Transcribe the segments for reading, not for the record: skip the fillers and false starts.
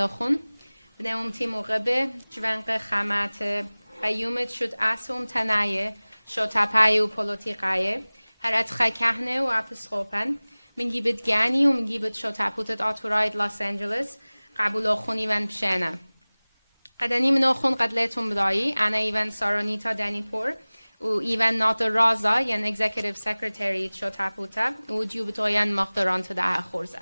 ملاخون بنام تیموغبه جوانق خامات قیومت شد اسوم تنایه شد تپایو پولوتیقایه هرات خکهنه و اپسخوپن منگی بد گانی و منگی بد شد تپوتت آتوراید لاس آنجلس قبول خونی ون بشنه قدنی مناخون قد لیتون بدایی انا ایون سارونیتا دنیپور و ایون نات رازا یعنی اگزیکتیو سکرتری شد تپوتا و جوبتویان مقدران تدعه خورزه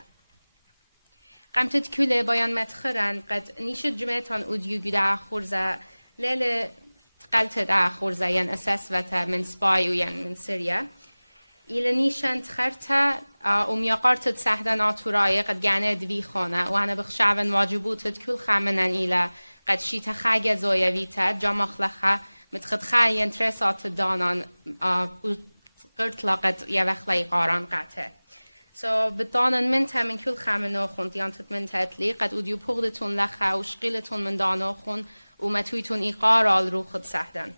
قمتت كله بيان متخرن قد نيشد جمعتان اوديو جدا خورزة ليلة قلت دا خورزة ين أساسوة من سباي وين من سوريا إلى نيشان تخرتا وميقارتت سهدن آتوراي قد جانه دوي خانه وأنا بخشعون واجبوتت كل خامنن إلى قد شيت خاجة زويا ويتا جام خلخه متخد خاين ترسات دانان قرت لقد يوخلي قاران قطع So بدانن من تا من كل خامنه خون دیانتت من تطلی قد اودیو پغدتون لخه و شقیلتون من دانا خون و متویتون ایقارال رو خود سهدن.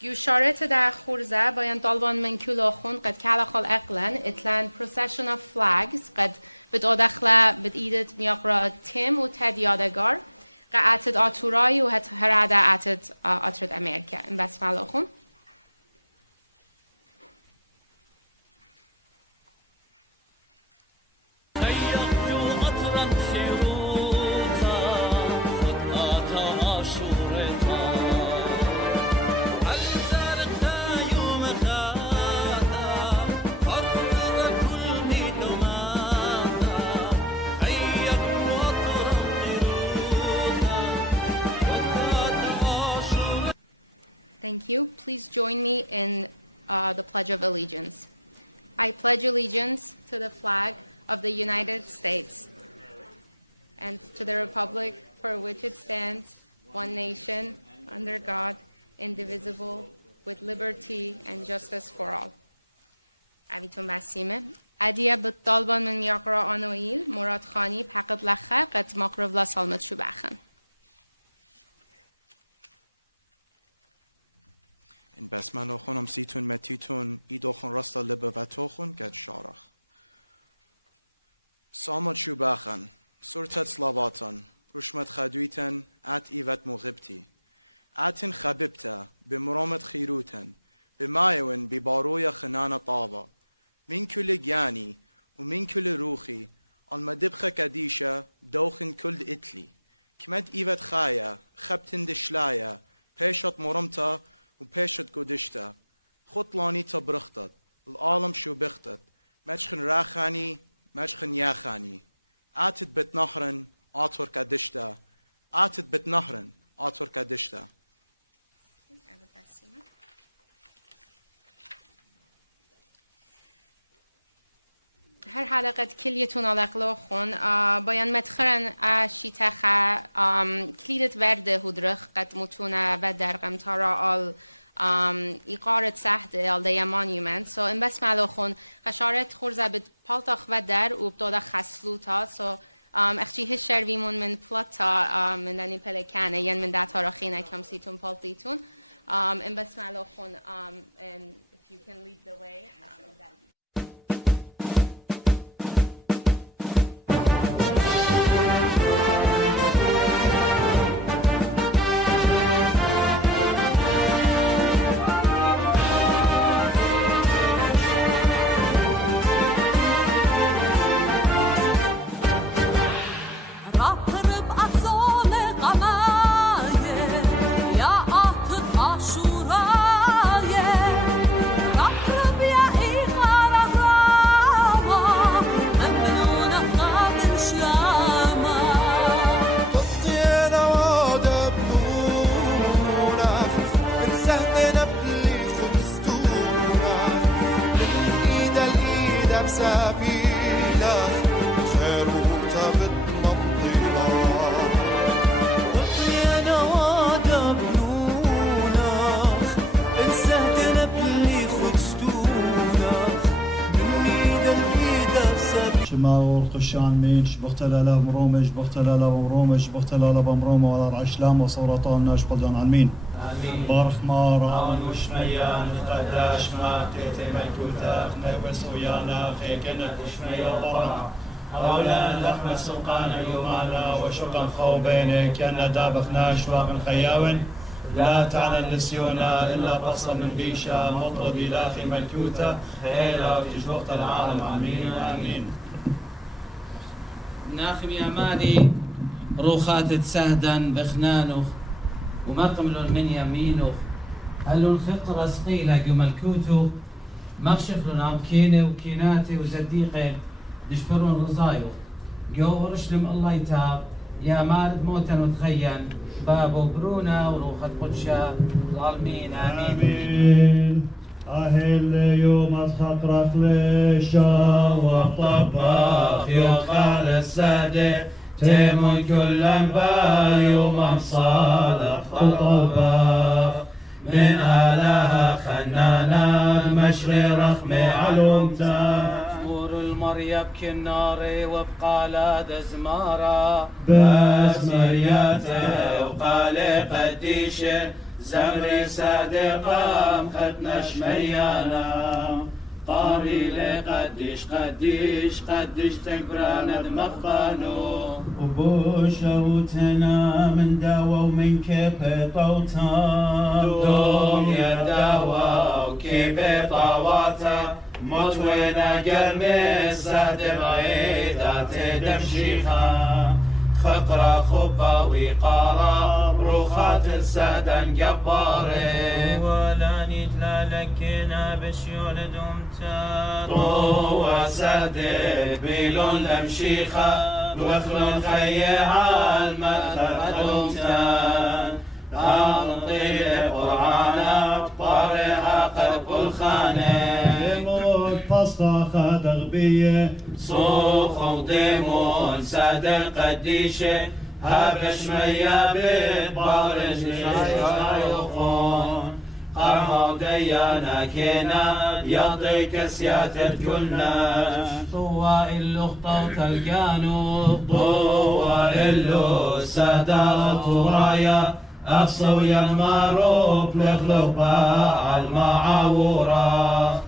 گوشارت در خورزه باین دالوان من کل خون قد کلاخال اقلن اتلان procession of flags قد بدادخله بدیدت میاقرا تیم و تدیادگار قعدت آتورای و هراده عتت آترد امریکا. این بس مال خون. Thank you. Please join me in the Pledge of Allegiance. I pledge allegiance to the flag of the United States and to the republic for which it stands, one nation, under God, indivisible, with liberty and justice for all. Avitum basime. Adia b'talban min miaqra anoil Murad Khani paqad lacha qad maqrav la salmat shubachen. In بسمله خونم سیتون متیتون ایدو خون راستا لبه و تو خون گد شارخ. سامت شو باخن، سورتت سلاواتن، رشمت خدویتن، ات ایوت مغبتی. اتن خببتا، بمرامت خیروتن، بمایون بباروی خنان طاوة. من كل جاني ومن كل روخي، المدبخة كديشة دوخن كل اتلي. كمد ایوت خايا، خبتن دشلايا، پیشت مرمتا، و پیشت گودشتا خطلانی تا برختت العالم شو بختت مجخن راخانی مجخن یاخانی آتت بت نهرن آتور کدشتا آتت بت نهرن آتور کدشتا هر حلقه کلیتون علاقه خون باید متخرن شیتخه کلیدت ورده هدرخ قد متونه و درقم تارا آل ایقارت سهده آل دیا مانیومنت سو این بس ملو خون خشارت خورزه بد پالتاخ و در و بداده خسلوتا سو اخچی هش شرویمون من پلاتا من دنی پلکانه یعنی من داتارا خینه کم سیتون پالتیتون این بس ملو خون and if you can lead the way یا خشان مين شبخت لالا مرومش شبخت لالا مرومش شبخت لالا بمرومه ولا رعشلام وصورتان ناش قلدان عالمين بارخ مارا وشميان قداش ما تيتمك وتاخ نوس ويانا خيكنا وشميا طرع أولا لحم سلقان يومانا وشقا خوبينك كنا دابخ ناش واقن خياون لا تعلن لسيونا إلا قصا من بيشا مطلب إلاخي ملكوتا هيلا في جوقت العالم آمين آمين ناخم يا مالي روخات تسهدن بخنانو ومقمل من يمينه هلو الخطرة سقيلة ملكوتو مخشف لنا بكينه وكيناتي وزديقه يشفرون رزايو جو رشلم الله يتاب يا مارد موتا وتغين بابو برونا وروخة قدشة العالمين آمين آمين أهل يوم أتخطرق ليشا وطباخ يقال السادة تيمون كل انبا يوم صادق طباخ من آلها خنانا مشري رخمي علومتا مور المريب كناري وبقى لا دزمارة بس مرياته وقالي قديشة زمري صادقة مختنا شميانا قاري لي قديش تكبرانا دمخانو وبوشروتنا من داوى ومن كيف طوتا دوم يا داوى وكيف طواتا متوينا قرمي صادق عيدات دمشيخا خقرة خبة وقارة روخات السادن جباري ولا نتلا لكنا بشيول دومتا طوى صادق بيلون لمشيخة وخلون خيها المدخل دومتان أنطي قرآن طارها قرب الخانة فصاخة تغبية صوخ وديمون صادق قديشة هابش ميا بارج شايخون قرمو ديانا كينا يعطيك سياتة كلنا طوى إلو خطوط القانو طوى إلو سادات ورايا أقصوا يا المعروف لخلوبا المعاورة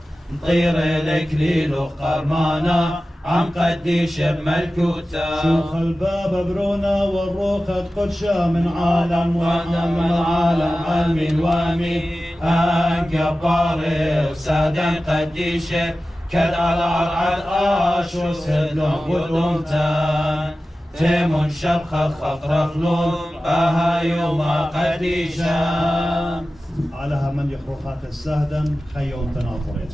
طير لك ليلو قرمانا عم قديش بملكوتا شوخ الباب برونا والروخة قدشة من عالم من عالم علمي وامي جباري وسادن قديشة كد على عرعد آش وسهدلهم ودومتان تيمون شبخة خطر خلون بها يوم قديشة علىها من يحرخات السهدن خيون تناطرت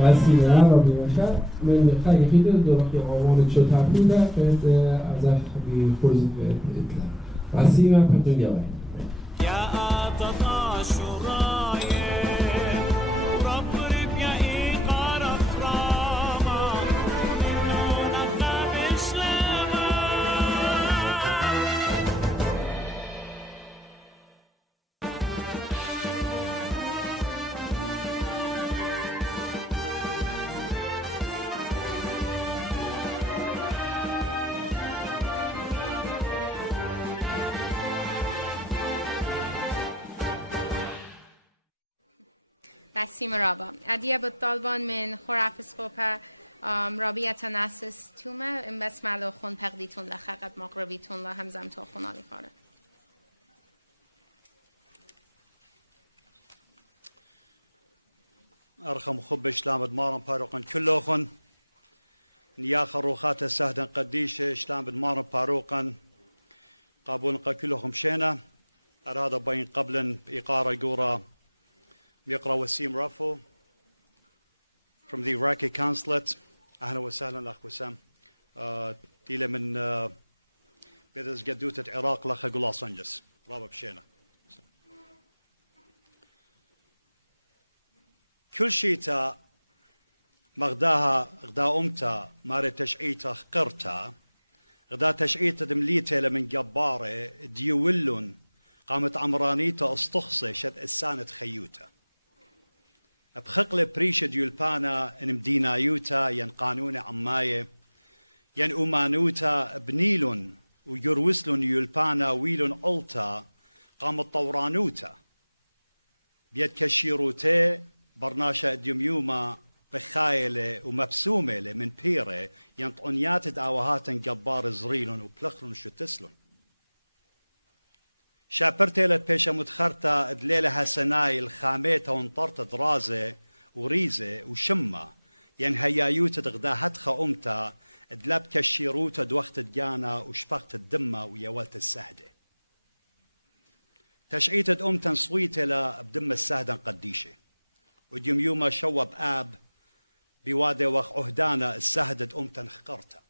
وسیله را بیماشد من خیلی خیلی دوباره قوانین چطور بوده که از خبی خورز اطلاع وسیله پتون یاوی يا أطغى شراية ورب ربيا إيقار أفراما منونا بإسلاما بسیم رابا ادیه بالطالبان من خرافس خوبه رابیت ناسس تومه ام بسمله خون پقدیتون لخقت مقربیتون لا همزم تا خونالی خاره أرخم خب شلام بدمارن باروقن كلوخن نياخر روخات السهدن قديشة شلام بدمارن باروقن قابون كلوخم شينا أراد بين قبلا بإقارة قورة بيقرأ وسيم رافو from the Iraqi consulate. أهلا وسهلا الأخ وسام ديلة من بيدز قدوتة العراق لأخ قلاص أنجس رابا بشينا كل شيء مغداها غدا أمتا ماري تشعيتا خقرتا غدا تشعيت دمليته لمن جبارة ديولون قامت عمرانيته استخصي شد إسانة خيوته بخقل بريشة ديولبانا إن مدينايوتا ين قانون عماية ين أمانوتا بنيلون ويروسلون يولبانا ويلون ألتا قامت طورانوتا بيد كشيروتي برناشا ديوميوما بخايلة ومبسومة من بيرة ينطعنيات دعوهات جبار زريلون وبلخلون شتسلون شابرتي بيشا متخرطة دليلة هسناي الخاميتا وانطرت درازة وريزة وشمة ينهيايوت دغدا هتخا أمتا دلاب كشيروتا دوخت الجانا وشبخت الدمة ويولت السهدة تشعيت أمتا صويتة بدم السهدة قديشة وديم يوما شوب آب بوادي وخ عهدانا السهدة أمتا خقرتا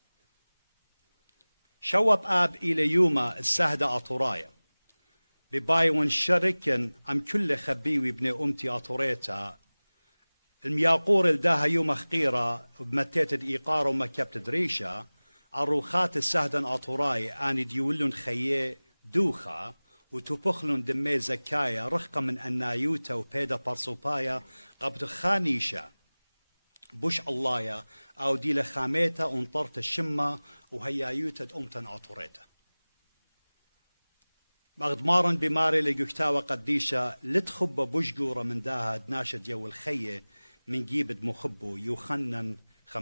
شوب آب إلى يوما السهدة أطرايا بباي ونشركن عم كل خبيوي ابن أمتي أطريتا المياقور الداها يوم خقيرة بمتيت الإيقار وما كبت دريشة عروخات السهدن أطراي آني ديولون خيه دوخا وتبخلون دمي زكايا رخقة من أنايوتا وبيدا برصوبايا قبض خانيشة بوش اللهيا أو دي لخاميتا ونطرت الشمة وهيايوتا أمتن أطريتا مغدمارا بماري لجوكتاوى قديشة لتخب بوشقورة من داها دناشة ديو الخية من جيبد مخبو يوخنن 15-13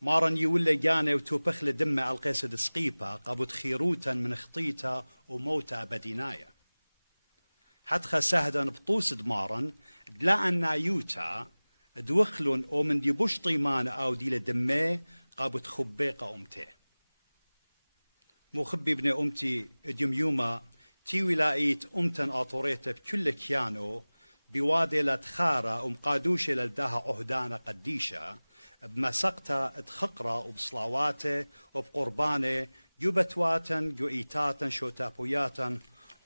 مارن يولي جاني وتوبخل دمي على القيسد سقيبة قابوت خيروتا من خطيتا وموتا بدينايا حتخا سهدا بطوس دمارن دلا أنايوتا دوخلون أو من دي بوش طيمان أو دي لدمي قابوت خبيقة أمتي مخبي ابن أمتي اديم يوما تي ولايت أمتن أطوريت بكل كيانو بوادي لتخارة ومقادوشة للداها عهدانا قديشة بمسقتا اتخقرة وبصلاواته وبقربانه جوبتواتن جوئيتاتن شوتابوياتن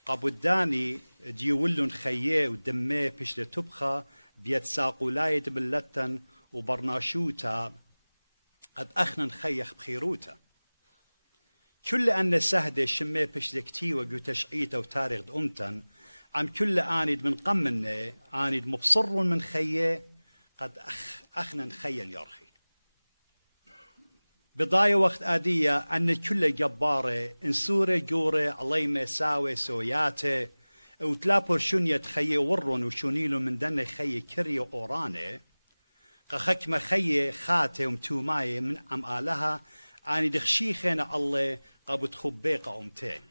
قابوداني ديولون خيه ودميه بشل تبخى بيتساقو لايد بلتن وبرناشوتا قد أخنن خيخ بخيروتا كل أن سهدة شمي بشلكتي وجو تشعيته وتاريخ أمتن عم كل آند من قمني آند مبصر من خيه قد أخنن خيا يرخي بضايا وقت آدية أن كل جبارة إنسورة جورة عليمة ساوي سوياته وتلابور شنية خيه ورن وشنيلو من دن خيه كري أورانه قخكمة خيه خاته ومتوماية من عم آلها آني دخشيخينا الله قابت خبيقة أمتين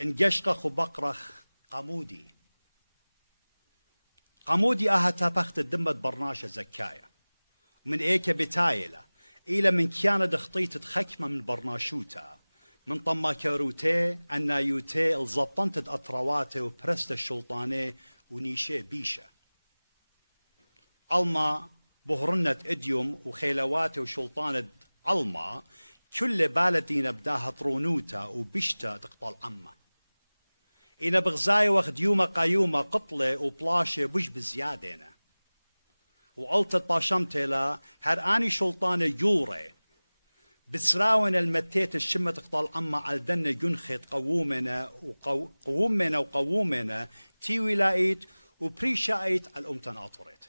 انجشقة خبقرخ قامودي أها بخت الدمة برناشة زكاية من ايكا بتايلة إلى من كيانة دخطيت تخكمة من برناشوتا من طما كاروتي أنايوتي الزبطنت أطرواته وبرست الشلطاني ونيشي بيشة علما بهرنة إديوم وخيلواته وشلطانة علما كل بالدين بداها طرونوتا وبشتا تقطال عمه إنا بغزاي وقت يوما قايوما قطلة وبلاشة بوش بزيادينا وقلت طاشمتي لا هراني شلطانة يوري بتسراون المتيت الشمة تقطال عما على دنا جنخت قوومنا تيوي لايت وبريشايت على الأمتن آطوريت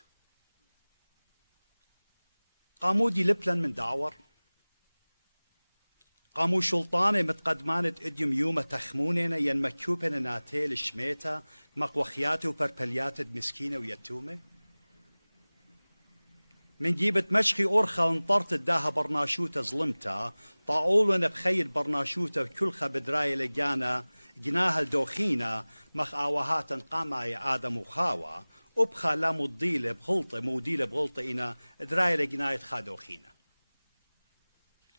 قامودي لبلن من دعور قاموا شلطانة متقدمانة اديم يوم تخموننا ين مكوبنا ناتيل الشميتا مقوخياتي وبربلياتي مسكينة ويتومة من جيبت مشخي أورخا انطرت الداها برناشوتا ظلمتا طاولنا بخيل برناشوتا كل خبدراي لجانا جناها الدوخينا مخ آوهاتا قاماي آدم وخاوة وبخا لا مضيلة بغلطة موديلة بغلطة إنا دراي لجناية خادوخينا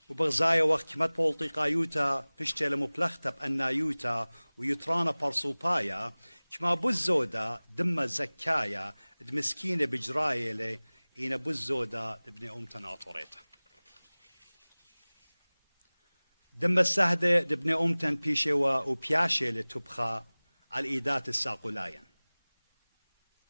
وبغزايا وقت كمت بولطي قايوتا بشتل مبلختا بأنايوتا ويترانا برصوبايا كما بوزودا دم زكايا دمسكينة بجرايلة إنا بوزودا ابن أمتن آطوريتا دم السهدة ابن أمتن بيشوا وبياشي لتبخى على الإيدات الساقولايا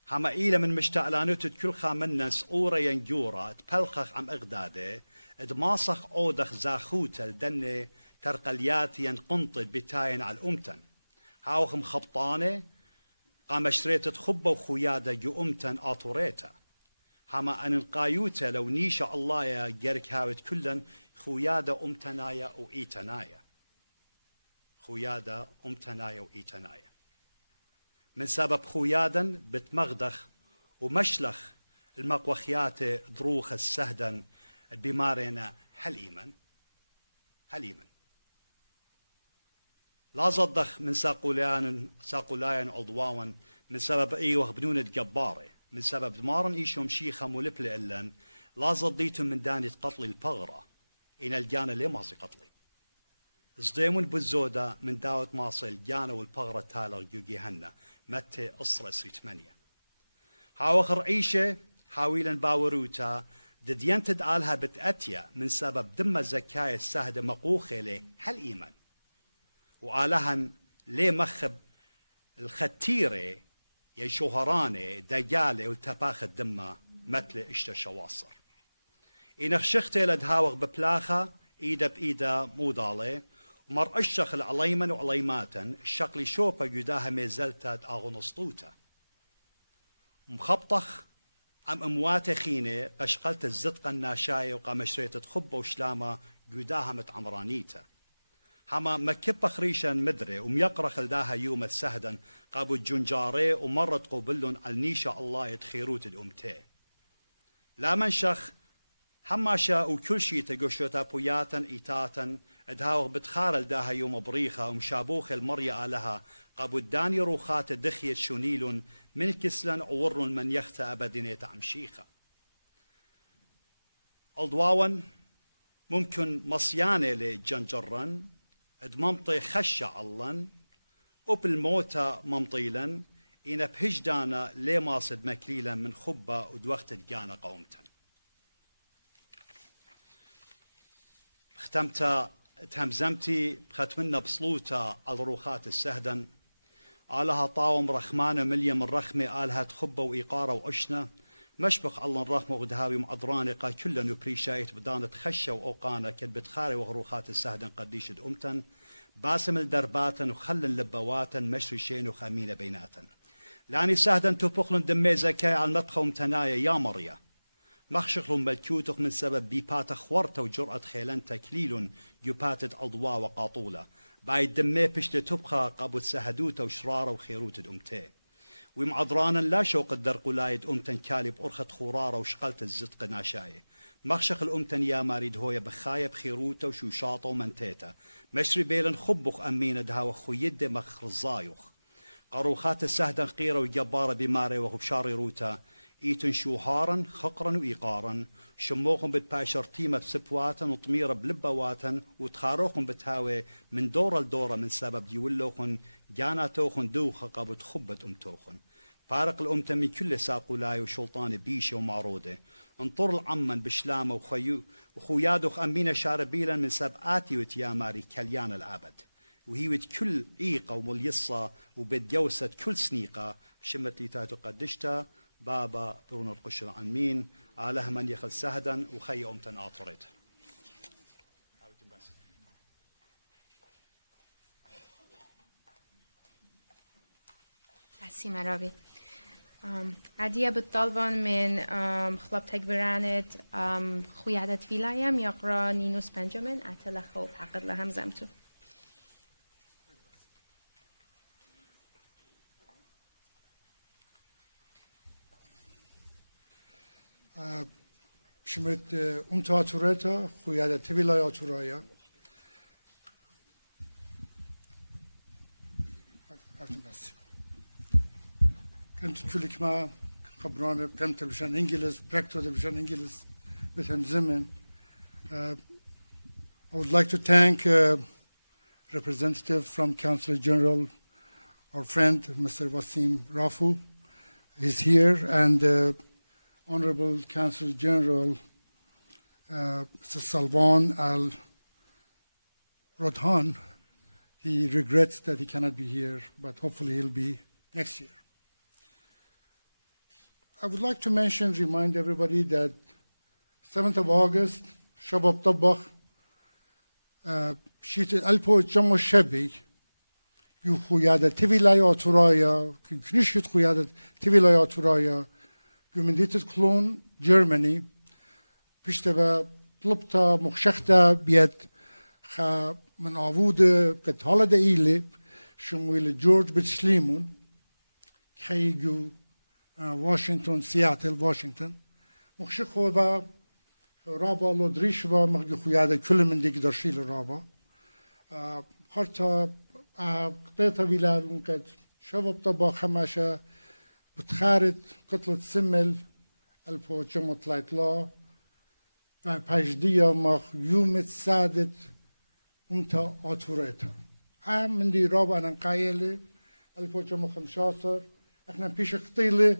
هما إيلا من مشتعلانوت كل خامنا سعورة ينجورة تبلخخ عم إغداده ادماصخ أودخ زاخوت الدنة ترقليات ينقنطد بتاين على الأمتن هاوخ مخبطانة قام شريت خبة وخيادة جو أمتن آطوريتا هما أن القايوتا لو نيشا الله يا جرك هاوت كلن خيادة أمتنايا وإيتنايا خيادة أمتنايا وإيتنايا من سبب خيادا بتمغدخ ومشلخ المقوخيات ضروخ السهدا بمارنا هل إيمن لا صدخ من ساقولايان عضواوا من سبب ايوه بنونة جبارة من سبب مارن ايشوم شيخة ملبل إلن لا صديتم من داني قتل البغرة إن الجانة ليه ماصي قتلي صديمون بالزودة من داوت ماصي الجانة والبغرة تالغ يوجي هنا متى أصرة سري 8 هاوخر عيشة حاويلا باوروتا ددينتد آلها بتأتيا من سبب دم زكاية السهدة مقوخة له هل إيمان وآلهن ليه مخب الختيرة يشوهرانة دجالة والتباخ الدمة مثل اشتا شواصر إنخ شختي لدهاوغ ببلاخة إيدا بإيدا مودالة ومر الشخ العليمن وعليماتن الشقلي شوبا يداها ميزلتات أغنسطوتا مخبطخ عم امواته خينه قشقلت الزدقه الناشايه وقام شريت خبه وشلامه قداها متعمرانيته هما مكبه خريشا مدري وميقرخ لداها يوم السهدا قابو الجنجاري ومرت قبلن النيشا الله يتخيروت الامتي لا منشخ هما شاء وكل شي تقشوتا بوياتا ايتاتا ادهاو بتخار لداها يوم بريخه ومشابوخ المريا لها قابو الداني روخات دخيت شنيل من كسلن عور من يخت أبدينة عمشيخة الضواون ممكن مصيانة لجنجرن ادممطي خشع اللن وبالموتى ممطيلا إن بهجدانا لي ماصد مكليلا من خبة ودوقت الجانا قومتا ختمتا تهمزمتي بختمنا بصلوتا على روخات السهدن آلها طاوم رخمانة مليا من رخمة آلها تخبة وإيقارة وعشنا مشبخ الله الرحمة وغدهاوي معضرانقة كلا نبريشايت بدانة خشة وأوقانة كد خاري وغروخات السهدن قديشد أمتن باسم الدرباتن وخلن لبواتن مشرشين وخامين بيناتن لاني سهدن تبخلن دمي زكاي على المدخة ومتنايا يا مريا مخشخلون ملكوتخ من سبب بيبات خورتا وجرأة خيلان تكليل جباتت أضواء وقاطولة بايد دمي بشت تبخى قابو سهدوتا وشرارة وخيروت الأمتي ومعضرانا لا شوق الدرق ولايد أمتن كالب أرخت خورارة وشقلت الزدق ناشاية مخشخ الأمتن يا ماريد هويا بخايا بخيروتا وشوشاطة ومنتيتا مشري بيلن خبخ أمين دها وخيد مخرزايخ قروخات السهدن قيرة وجبارة بماري وخبشاري روتا إيتن شوهارا خقرا وإيقارا شموخم بتباشر تيمة بسبواتا وطميرة بلبواتا وتخاروخم بتهاوي من دورة لدورة من سبب ديولوخن جاناتوخن دوخة قابت خبت أمتوخن فارق الأمتن من كل ساقولاي وشلطان بيشة ومعروضة انطر العمن بشلامة وخويادوخ أمينة شاربيلا من سبقاتي وتياماري كليان الأبد وهي كل إيقة ومليصة وبدجوسة كل سنيقة شمت لي تاتو قدشتا بابا برون القشر عن مين آله من يخل سهدا وخي أمتن آطرت بسي مراوي عديا بالطلبان من خلاب تكبرانت خويادة فيلايم يقرأ نينوس بنجامين أتلخو بحقد لهم زمتو شمت أمتاتورتا خويادة تبيلايا تورايا كنت كلك ما خبرانة كنت بشان إنجليز بركتو بشان إنجليز بشان زمن I would like to thank representative from Council General, our friend Mr. Wasim Rafu. He's here, and Honorable Council General Mr. Salvan Al Rodhan. He regrets that he cannot be here, but hopefully he'll be next year. I would like to remind everybody that 7th of August, Shabab Tabakh, شیت الپو جمع شبی یو خویاده تیویلای آتورایا که کنیشت خویاده تیویلای آتورایا یو من دیتت کلون جرمنی پیشته و طلبتا مخشختا بیاد خا من آوود که حالا ده ایلی شمویل جورج بتسلیمون خیگو واشنطن سیاتل واشنطن مخشخ خو رابا لودریش و مگه خویاده کل من دیگه درشیل رابا خرطا قطعه ویلالون که شباب طبا خماشة بتخارج قتلة سمل البو جمع طلعتلا و پجدیه مخ یومت سادت انتا آتوريتا من دي رابا انا قايلة البو جمع 15 احنا پیش قطيلة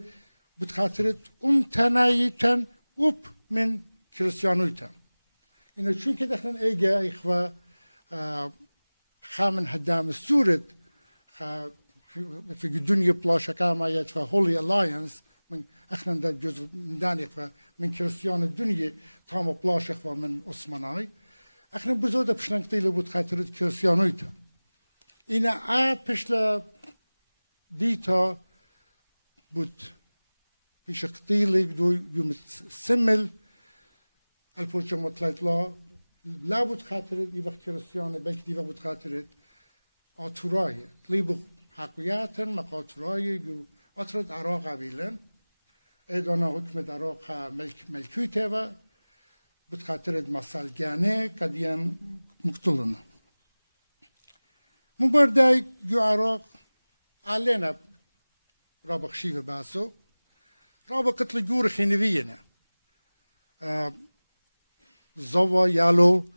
بتخاطرت انتا نايتن وب من كريستيانويتا إنه چون که دخلن ایجا ایخوا خامن هدام السورد في الدنيا بلاشا كاما يتفا هولي ألاينس من احنا ده جزء من داني من كريستيان الدنيا تامو بلاشا خوا من عثماناي احنا بزوده بشنان قتيلة بود خاطرت كريستيانويتا إنا بشلا ديتا بود بيش قتيلة دو يوم سمل الپوچه مطلعه لا بود خاطرت ایوه کریستیانه بلکه دیوه بود خاطرت آتورایه لیبو حقیقتاً مقاطورایه یو آتورت عراق قبیلن ایدانا حکمت عراق ملکویته و بود خاطرت مسلگانه کدیان مقتولنه مبردای یو عراق علينا رابق شیوه باسو رابق قتل جور خینویینه زوا يالو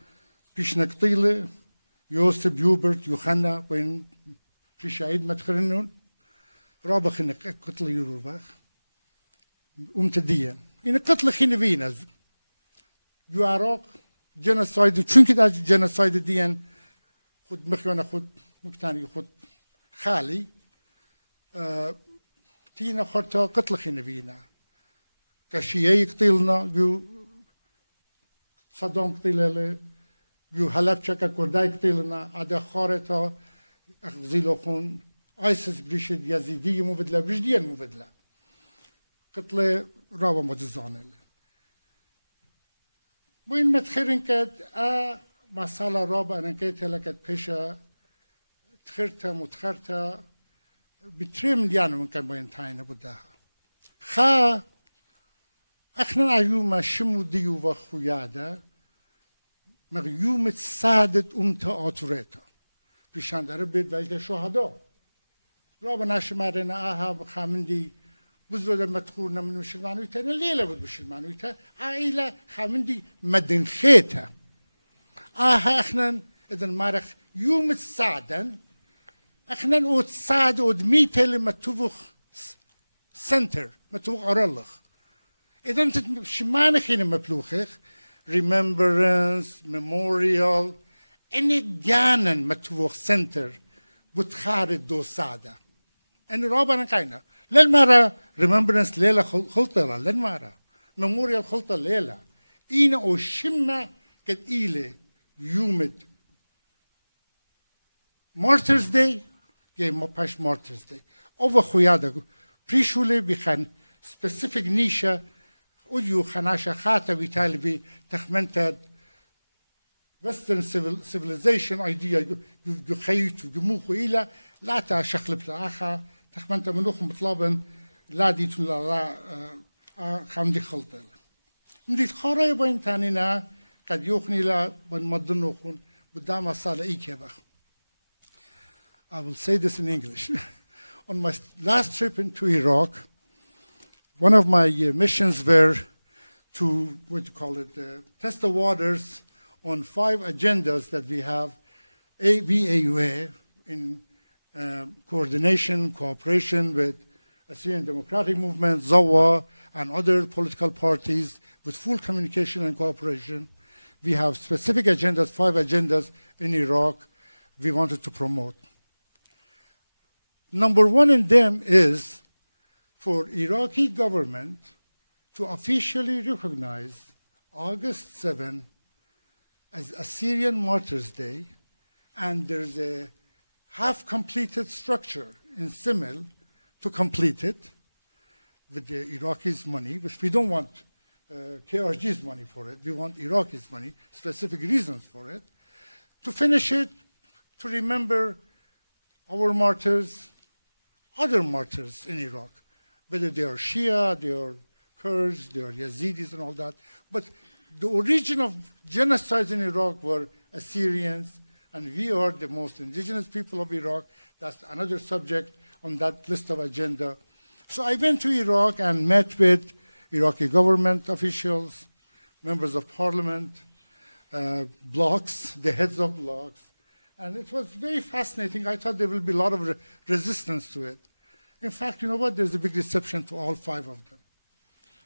بيش نقطيلة يوسف يوبرت يوحنا وين بيش عيد متخرنون رابخ إن قتل يوروفاخ تدين إن قتل خينفينا يو عراق جنسايد چون كده جنسايد دين خود مخيونا خود مكتاني خود خالي تينا خرطا قتل خينفينا كشيئي يقتلنا يو صدام قتيلة يو حلب شكا كرداي قتيلنا عدا خارطا اخزيلو خون ايسس بريشد يزيدي مبدلة بريشديا مبدلة قتل رابا مجزانة وين متخيرين كد مسالة رابا انا كيت لكد بيشا تخيرتا متخيرتا بتريم ديانا من كان بين تاينا بداها خا احنا عيوما شمو ديو وخويادا مغيومة سادت آتوريتا بيشان داره بيت ويلد شهدا رابا ناشمارنا خامندي بزوده مدخورنا من مسلمانويتا ليلة بود مسلمانويتا عائلة خامندي مدن خيتا احنا اذن مارخ يوم سادن احنا اوت ساد اوت ميتل متوخ سنتر متوخ عرلخ إذا أنت شمانة خينا مبلوخك remembrance memorial إني جانا متوخ سنتر بتخارج دو سادة أنا رابنا كاينا لين مرة remembrance ليلة خلطة لين مرة memorial خلطة ليلة إينا أو شمة قد إيلة يومد Martyrs Day جاي ما باش Martyrs Day أوه خويادا بريشولي بيخان specific نيشة وديو خناشة خاطة بيتالي تخمنت Western civilization idea يو خيوت وجموخو إلى لا تشخلب لآخا تخمنت منوخ مطلبا لا ديتون لا خامدي خلطة مديت خاري بين تانينا قد يوخني لا بين مدنوخون بدام صالة إيكيبخ I will say this in English. On my last trip into Iraq, one of my missions were to, test the waters on 5 agendas that we have, AAASC, in coordination, cooperation with Assyrian Democratic Movement, ZAWA, and other political parties with full communication and cooperation. We have specific agendas, 5 agendas in Iraq we wanted to promote. Number 1 in them is for Iraqi government to officially recognize August 7 as Assyrian Martyrs Day, and there's a half-completed structure in Simil to complete it with the Iraqis' money, which we don't want KRG's money for it. We want Iraqis' money, specific reasons for it, to finish it, to remember our martyrs, other martyrs in Iraq, whether they are Shia, they are Kurds, they are Yazidis and all that. But the origin of genocides in Iraq were Assyrians, and we are the most indigenous people of Iraq. That's another subject on that list of agenda. So I went to Iraq and met with Iraqi government officials, members of parliament, blocs, the heads of blocs, and it was very fascinating. I thought there will be a lot of resistance to it. In fact, you know what? There's a big reception to all 5 of them.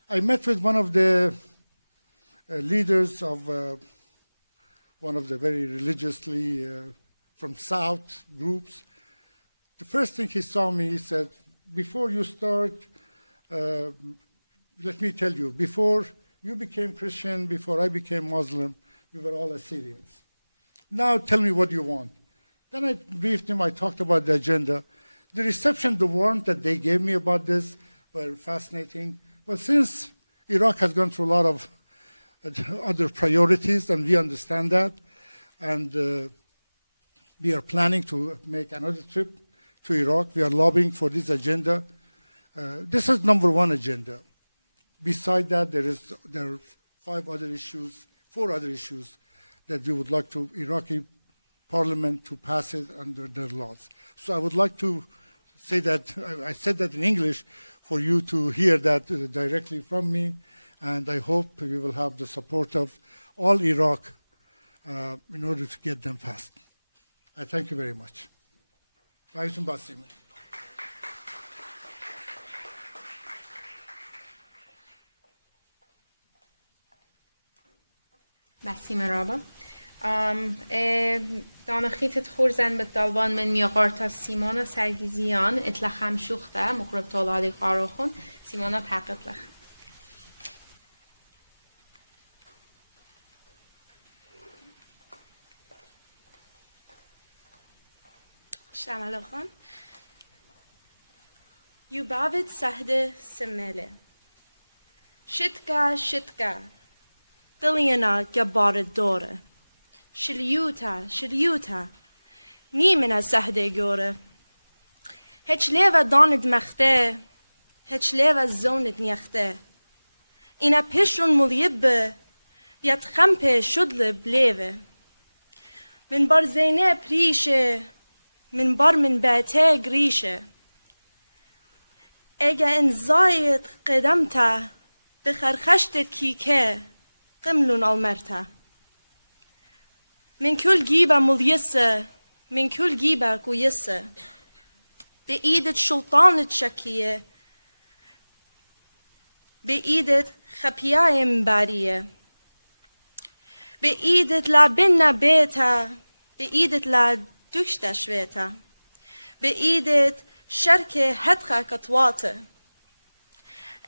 I met with one of the leaders of one of the very religiously from South groups. The first thing he saw me, he said, before you start, let me tell you, before you became Christian, before I became Muslim, we were all Assyrians. Now tell me what you want. Then I briefed him, I talked about the agenda. The reception, the warmth that they gave me about this were fascinating. But since Iraq has gone through a lot of other priorities, and we understand that, and we are planning to make another trip to Iraq. We are lobbying for this agenda. This is number 1 agenda. Beside that, there are 4 other issues that we would like to Iraqi parliament to pass it under their laws. So I would like to say that, I said that in English for you to hear that directly from me, and I hope we will have the support of all Iraq in order to get them passed. I thank you very much. بسیم رابا دانخیت خورزن به دالبان من میاقارتا سیمانا سرگیزیان اتلخم شوخته مقرب طولادی قاروخون سیمانا پاقت لخ شمال خان یوباوید سهده سمله شتکا دلینا گبار دوره شلیوتا نیمنا سهده گوره هچ لیوا داند مخته هچ لیوا زوند نیخته اینا پیشون ملیبه بیاد خمپه شدل بلیوه من بار زینه پریشه من بار من باته گریشه اگه انزایت قدمتا بخرخشتت کیکه قملون المرتا من كل جيبة مليسة من كل جيبة كويسة بإيدة شلطانة شكية بإيدة خبياية مبارية بإيدة لا بنا بيتا بإيدة لا دكشتا شويتا بإيدة شركة هدخة كطواته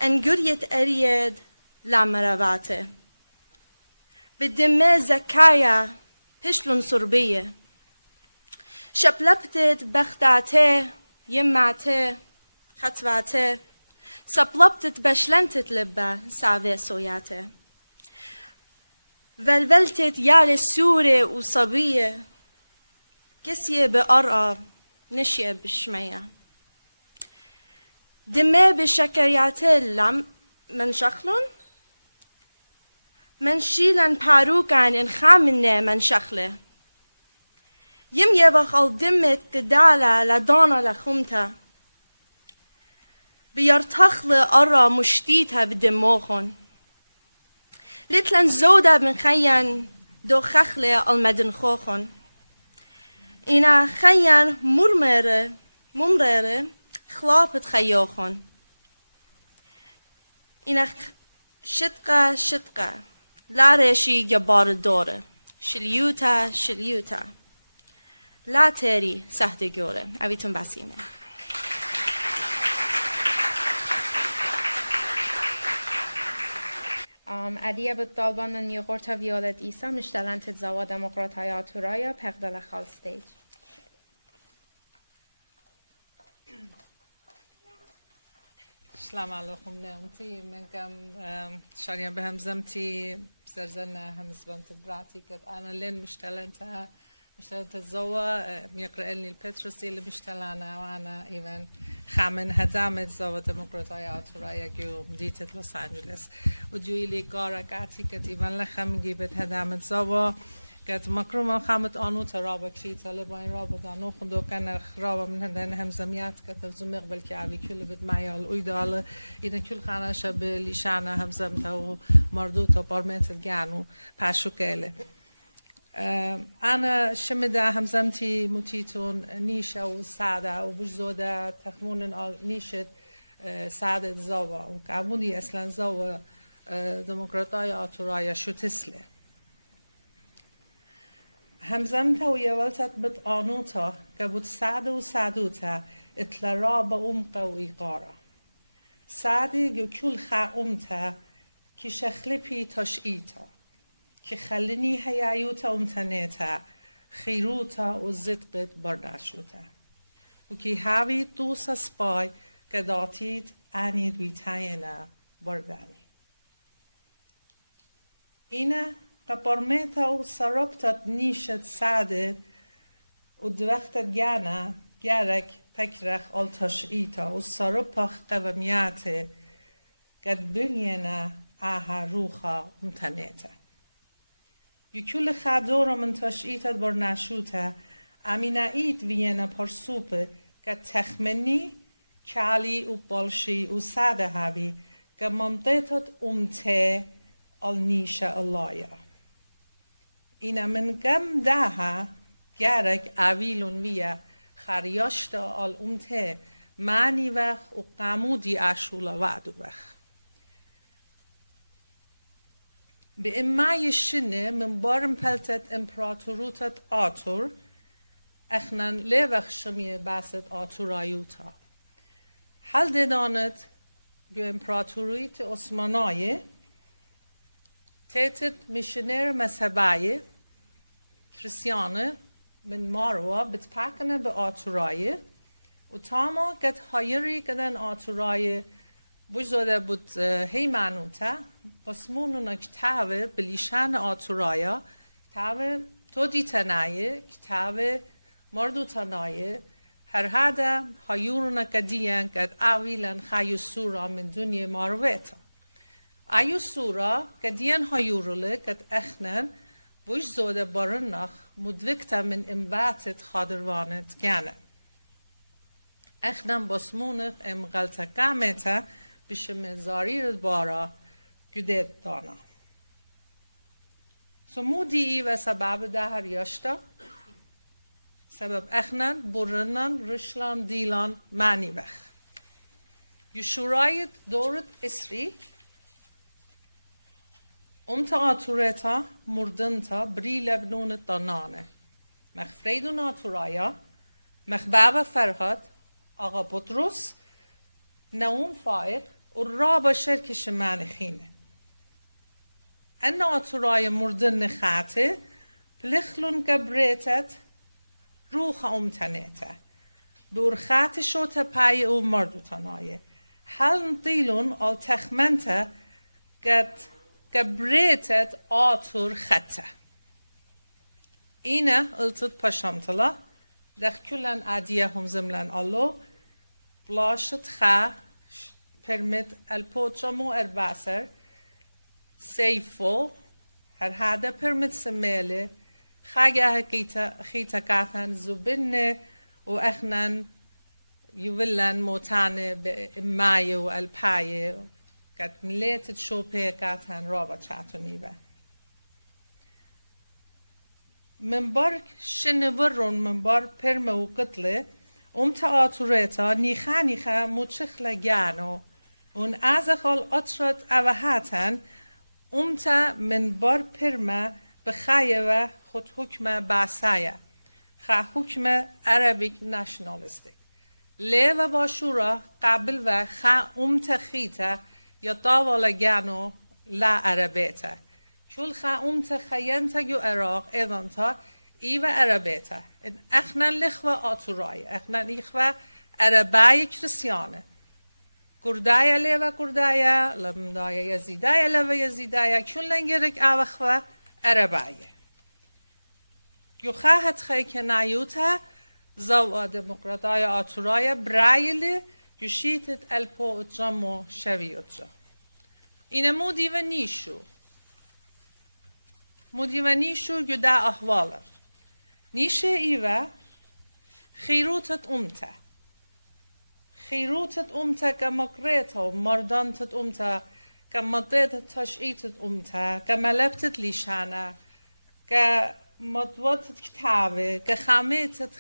أن قرية أريد لا مرavaته بدمي زكايا هشلون صربية شبلبتت بختاته يمعته خطواته صبلبتت بشلنتت لبا ساوي سوياته ولولتت يالي سورة وصبية كسية بأرقى نشية بشمية دمي بشكرياته لم من شخلون من شيلن باروكان ان خامنه من شخله يم يبخل دمت قدالة لدانا لخمتا بيرتخل أرى مشتيتها بدموخن لتلن زودا من خيان دو خخلة المدن خوخن إنا خيان ممررة خلابت خيوخن إنا شتقة لا ريشي جبار دوره شليوتا لا تري سهد جوره أبيتم بسيمة عدیه بود طالبان من میغورتا ویولت ایسا مشتلن تزاوا دموکرات های آتورایا پقدل خال ستیج. سلام علیکم نعمتی منکم شاریان به همزمتی زرزن همزبانت براتی کد أنا لين مشتلنتها زوا ميقرأ لي البتروسي اللي مشتلنا وأنا إيفن خامن هدامت زوا ديمقراطية آتورايا جو مدينة لوس أنجلس وديوي لي قارة قاتي كد إيفن لخم جيبت هدامت زوا كد مكروم خامت آنو ترابك شيء طالبين رابط آنو خندو كان رابط من هندن همزميات كتب زمق بالكعبي كل بد معيال ويدال إذا كل خانة شب ليشانة همزمته ومردوته برمت الجانو باشو كله أنا شمدة همزمتي متيتون نيشة وسعدة وبجزودة تخمون نيشة سعدة زوا وكعبوني أصلا زوا ديمقراطية آتورايا شو تسلي همزمتا ويولتت بت آنوتا كبت سعدة وسعدوتا اتلرا بأمقا وإيقارا سعدي جو كل خاؤمتا كي شخلبي تشئيتا که خلنی هیایوتا امتنیتا خیروتا و زدقت برداشوتا و که هاوی دوسا سپای که داتید آنید ویتاینا بردانی اینا قبرمتا و سرابتت نیشت سعدت و دوختت گانا گرک پکرخ آلتاشئیتا و سرابخ قومیات قد بنینا آها روخا امتنیتا یکول خادورا من تشئیتت بر نشوته امینایت وینا پرسوپ که تخمنی کالی و بالشی و ساده هاوی که ممتت امته al nisha alaya. Ina men gam daha gerek avilun via خریاشتا al umte معنی وخ و قامودی اشولا وعدو وخ. به امای شنه من بارم پلتت امپراتوروتت آتور اخنان لوخ شمیه باست آتورایوتا. حل دانت جو امپراتوریت عثمانای تیتت میشنر مذهبای کریستیانه من ماروا بتپاکنه به آتورای و تاما گت هایری کدن آتورای بجزوده بود هیمانوتا بسمونونا کتابه بلیشان آتورایا کتابه تو دیتنایه کتابه مردو تنایه هر هادا هایورونا کدیان کد آویلن خایو سورا من دنیا مارویتا آیو سورا کدیان هایوروله کد اخنن بجزوده برنخ مدوکتا من امباتت خادروانت گانه اخنن بسمونخ ام غلطه قامتا بشم زاریر بارا گدید دانا. سمودی و سبب ده هر یاشتا سبب اخنان برنان رشلان دیلان معنی بخ. یشورایت دورت اسری امتا آتورتا مردنتا بری لبنون دانانه. مخفریدون آتورایا مخباب فرهاد آقا بطرس نوم فائق و رابا شرکش من خینه. ان آتورای مردن خاطه پلخلون گبریتت روح امتنیته. بور خاطه شوتا پای او مردو تنایه. حل نطیلون آل تخمنته گد گبریتت آتور خطه. اینه التد پشمتلا دخ کلن عادیه هم زملن آلو بلاشت خا permit al potramo erbasar سيفو هر هذا permit سماله خاجة خيتا كاتن زبنة وأخنن يولن موتانة بماية والباية قد مليت شوبه كاتن رابط شاتوني به من بار شنورون من بار perma وقتله آتورتا نیخا متشخل جانو اون از خال اترت اوهاتن تا من بار پرما بخایه و خود حکم باسایه خا حکم عربیک نشنالیستیک لی و باشورا قبل و خا تا خیتا یا داوالا جانو لا عربيتا شول خاومت خيانتا جو عراق ايضانتا ايوه عربيتا ان اخنا لخوة آتوراي اخنا لخوة عرباي كريستيانه كردايا لوا كردايا لمدايا يزيدايا لوا يزيدايا كل لنگرك اوخوا عربايا يخاهت خيك نايوتا زوا ديمقراطايا آتورايا برايلي يشيتت الپو اتجامو شوي اتجا اینه مودی و نیشو یده احوالر نیشه ایوه خیروتت كمقريتها ومردانتت كمضيتت تشقيتت كملبتت ليشانة كمضوطت كتابة كخاميتت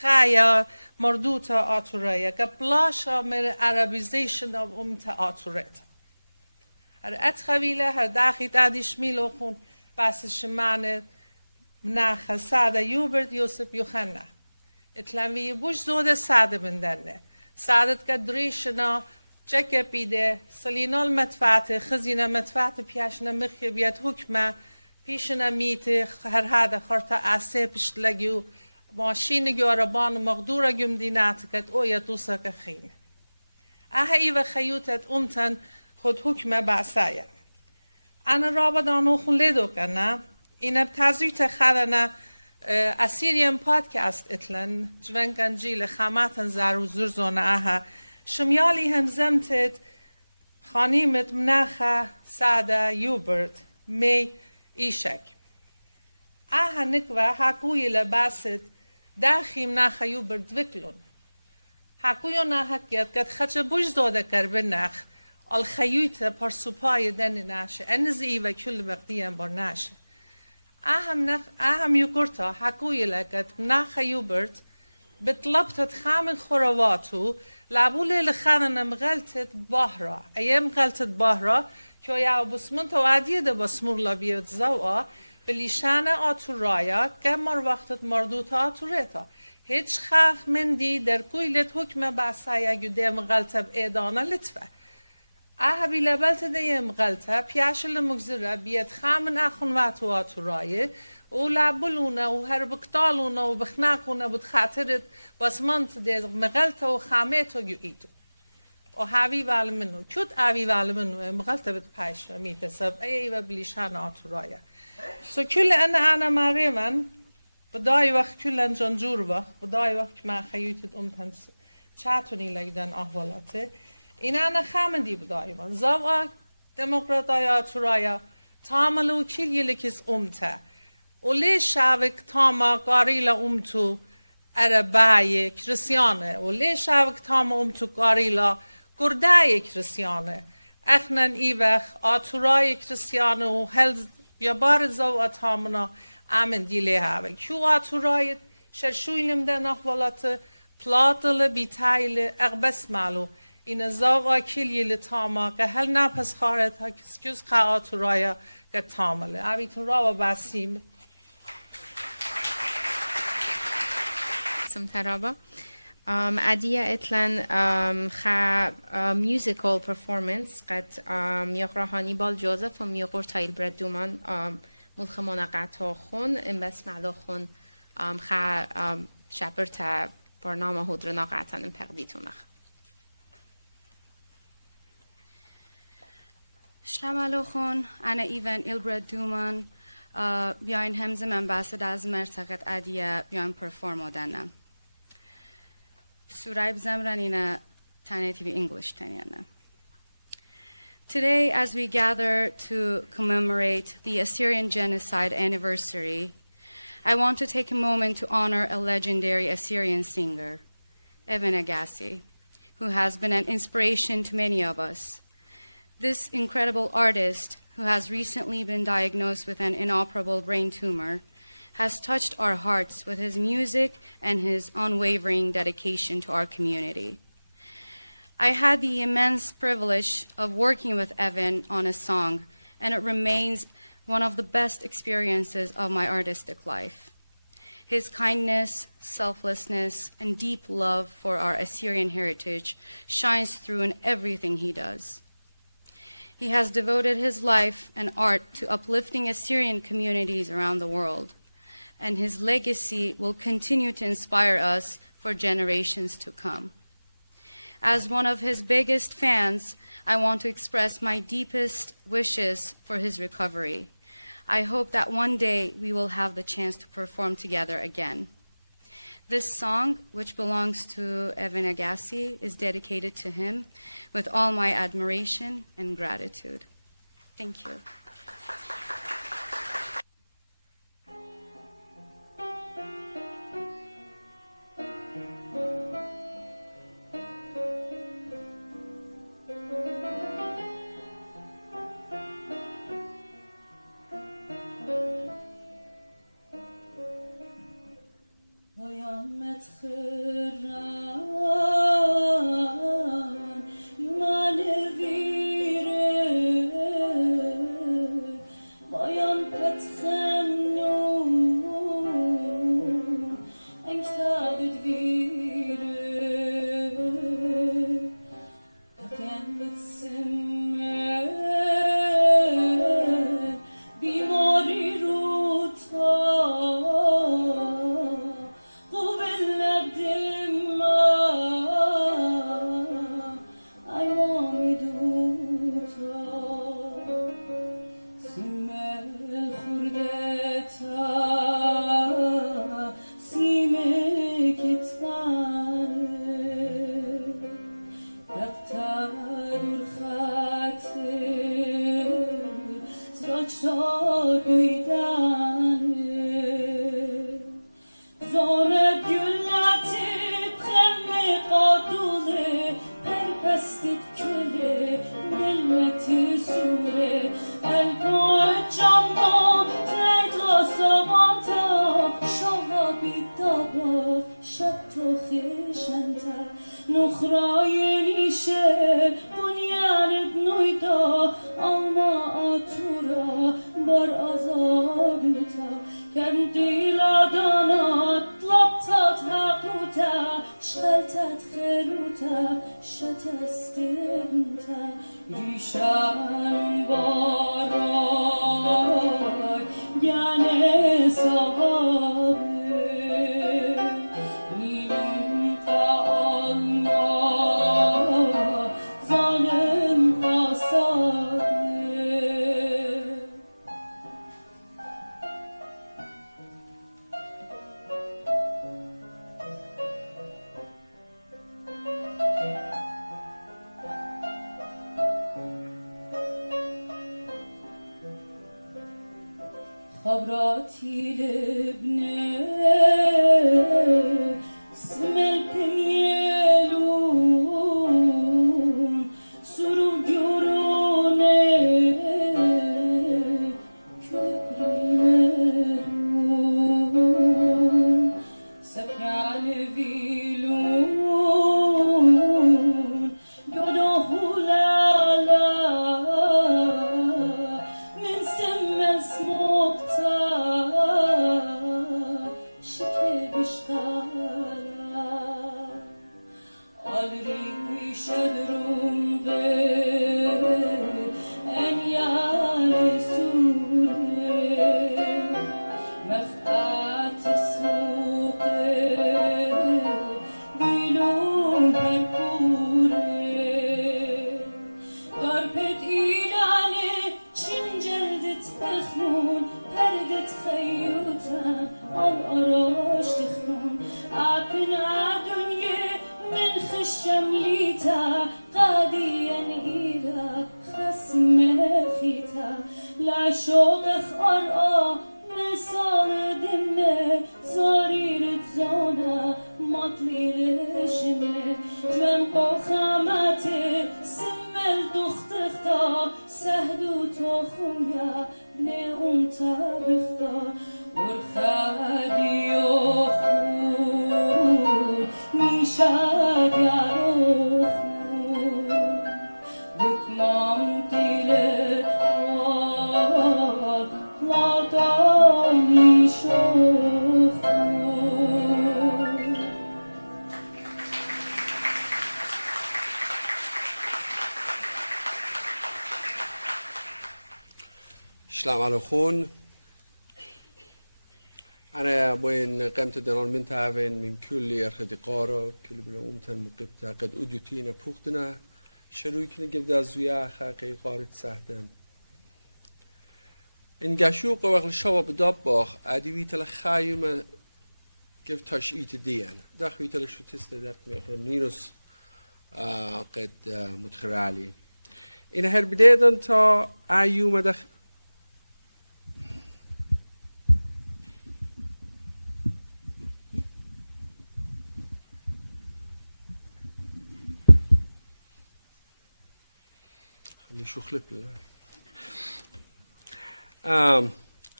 خايا مردوتا آتورية كبلاشا من عربيزيشن of آتوريتا هر اتخويلة هر داخي تادي شميلو خون بس شمانة مناخ سادة يوبرت يوسف يوحنا اتلامي بوش زود سادة بندنه سعادت كدريشنا جاكا بيده سلينا المدفعة خزينة مدفعة بياشنا مخي بيت حكمة بيشنا ميته هر هذا خرطة عسى بشتلقيو ماشين جو عربان مقدورة جم ديناتكت او يتوسا كخين ايوه خيوتت امتن خود حكمة بعسايا انا رابطانو خون لدو كنا اینا بتازویت خدنا Assyrian podcast اتلن جوان کنجیل خاماتن زارو زرزون آها شمیالی هم زمتت خانیمت مناخه ساده یوبرت می ایشک آها نکوه حکوی لباست داخی مناخه یوبرت وکلون حکویو ناحکیت کت خچه بوش زوده کر بناخ الخیویت پر سپای دن ناشه انزی و کل مقدیم بر ناشه أهم يقرطا حكوي لقد مناخ يوبرت بطلبت خامن خرواتو لابولي لخاننا مغلطت بحرا أيام غلطت بحرا كو ياو بسمنت وعديه ده بسمور لبيت زوا بليشانة آتورايا كمر وقتت مردوتا آتوريتا هيج خاخ من دي در كويلت حكمة بعصايا يده مغلطة بإيدانا لطفة أهبي لبلت ديم غلطة بياشل مجزرة بيت خامن أخون واتو آتورایه و لابلونا و هربكتالونا و بخناقونا بتخاطرت بسمنت دير مغلطة و خاميتو يؤيدو و هاوي والمنو كود هاوي والمنو مغلطة بتبايش وميته سب ايوه بليشان آتورایه سو كل أنا مريمن بداي وقت كلن جنجور وقت بداي وقت ما خيوتت أمتن چاتوني لگدن أحوالاته این انا خامندی بدایمان زوا دموکراتایا تورایا تاملو کلیلکیس امته ولی شاوک تاما قاریلا امتو عربای کریستیانه ولی شاوک تاما امتو قاریلا کردای کریستیانه اخنن ایوخ آتورای کریستیانه و هل یا بار زوا تامنا امن دیله هاوک شو آتورای شرشویلم در نحوالات پلاتل بیتایل اقبس مالو این زاغا کلیه لطاما که هل نپس خارت ها کسکیوز خواهات رایا که تامله اویتون را و بسیم سمترابا عدیه اتلن خا میوزیکال پرفورمنس قد میقراهانی بال جوزف و میقر تایل برد دومان ملخمانه قطع خون این بس معلا خون خا شبر تا برنامه هدرنا قطعا این پقدیتونخ Shalom aleichem, أنا إيفان إلبرد دومان بیاین همزم امباسد از مرتقد عدیه بیاین پرفورم آدنه سورای بزمرانینه تانیتی به انگلیش تانیانه. Today, as we gather to commemorate the Assyrian genocide anniversary, I want to take a moment to honor a legendary Assyrian singer, Evan Agassi, who has been an inspiration to many of us. This incredible artist, who has recently been diagnosed with an inoperable brain tumor, has touched our hearts with his music and his unwavering dedication to our community. I had the immense privilege of working with Evan on a song, and it remains one of the best experiences of my artistic life. His kindness, selflessness, and deep love for our Assyrian heritage shines through in everything he does. He has devoted his life and art to uplifting Assyrian communities around the world, and his legacy will continue to inspire us for generations to come. As one of his biggest fans, I want to express my deepest wishes for his recovery. I hope that one day we will have the chance to perform together again. This song, which belongs to Evan Agassi, is dedicated to him with all my admiration and gratitude. Thank you. خبراتي لبنى سمل بنيلون سرو جوروني كبريمرون سكال فيلون جدو لالا من سمل سموقتا شكي بشغالا أدري شدرون غير أن يالي سوري مخات سوق بيلون بركوري قربت إيلاني چین جلدت بخمون پردت خیوتم آل آراش تخمون أبن دنيا من خشم ليتا قاديا إلى خسم خيتا لا شوق أرآ مثال دمه زارير زانا مطلي رشمه جن قخامته سمل دختختا سهدو تخونيا بني أمتا بختا ورخادي يخون ميشاد يا رخون بكمام تيلت لا تاني شخون سلام عليكم. أنا بين قمت دنال من تعاون من كل أرخدقارا كل بنومتن مقبتا قد أديتينا بوختنا شروعنا جبدا زويا خاقي قارت سهدن. إن جاشوق وقل شوا بدابخ أديويت الخايمة كيف تشيت ديان داخويت الشو تستدرت ميخرون نيروس قد متخرالي. إن هالبداية تا أيوم دخ خلي شو خلب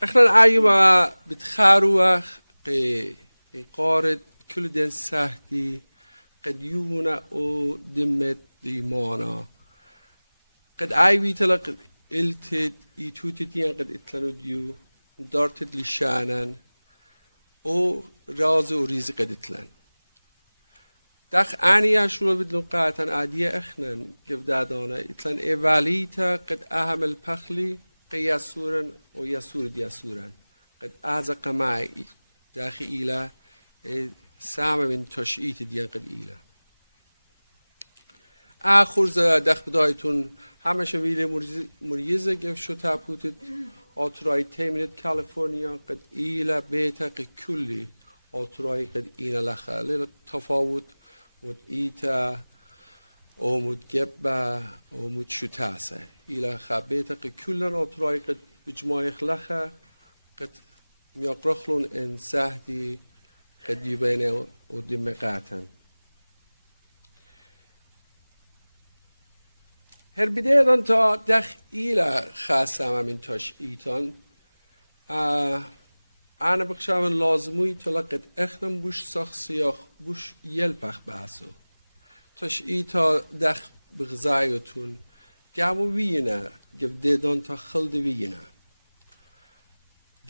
احنا أيوم بتخاروا قارد كل دين سهدي قد يونا او دمت ديمانا قد أيوي تلق التد يتوتدين قد اتلانو ديو دارتد لشانن او راز و ريز قد اتلان داخ آنيا شروع بدلون قاعتان عادية اخنن قفدادانا اتلان ايواليتا قد اهم البخلي قياسورن و ياسور دياسورن قد ازق معي داخل إلى سام من تشييت ديان قد إلى آخر داخل بدايتون همه شویل مریزه گفت شو تابوتد آترای تیمنت کالیفرنیا قد إلى بيتا كلي آترای قد إلى لخاله تفاوت مد إيتا أو مد جبا أو مد شتاسه إلى خبيتا كلنا آترای قد بجماع خلخه قد میاقرخلون ان سهدی قد يبين و دمقاتن هر بداية تا دخ إلى خاصة من تاش إيتان أنا بخشام لازموي تلقد اخنم بوش سخصياخ بوش يلبخ بحثو تاش إيتا دخ بغزايتون قامو وينا قبديدان تا خلد وينا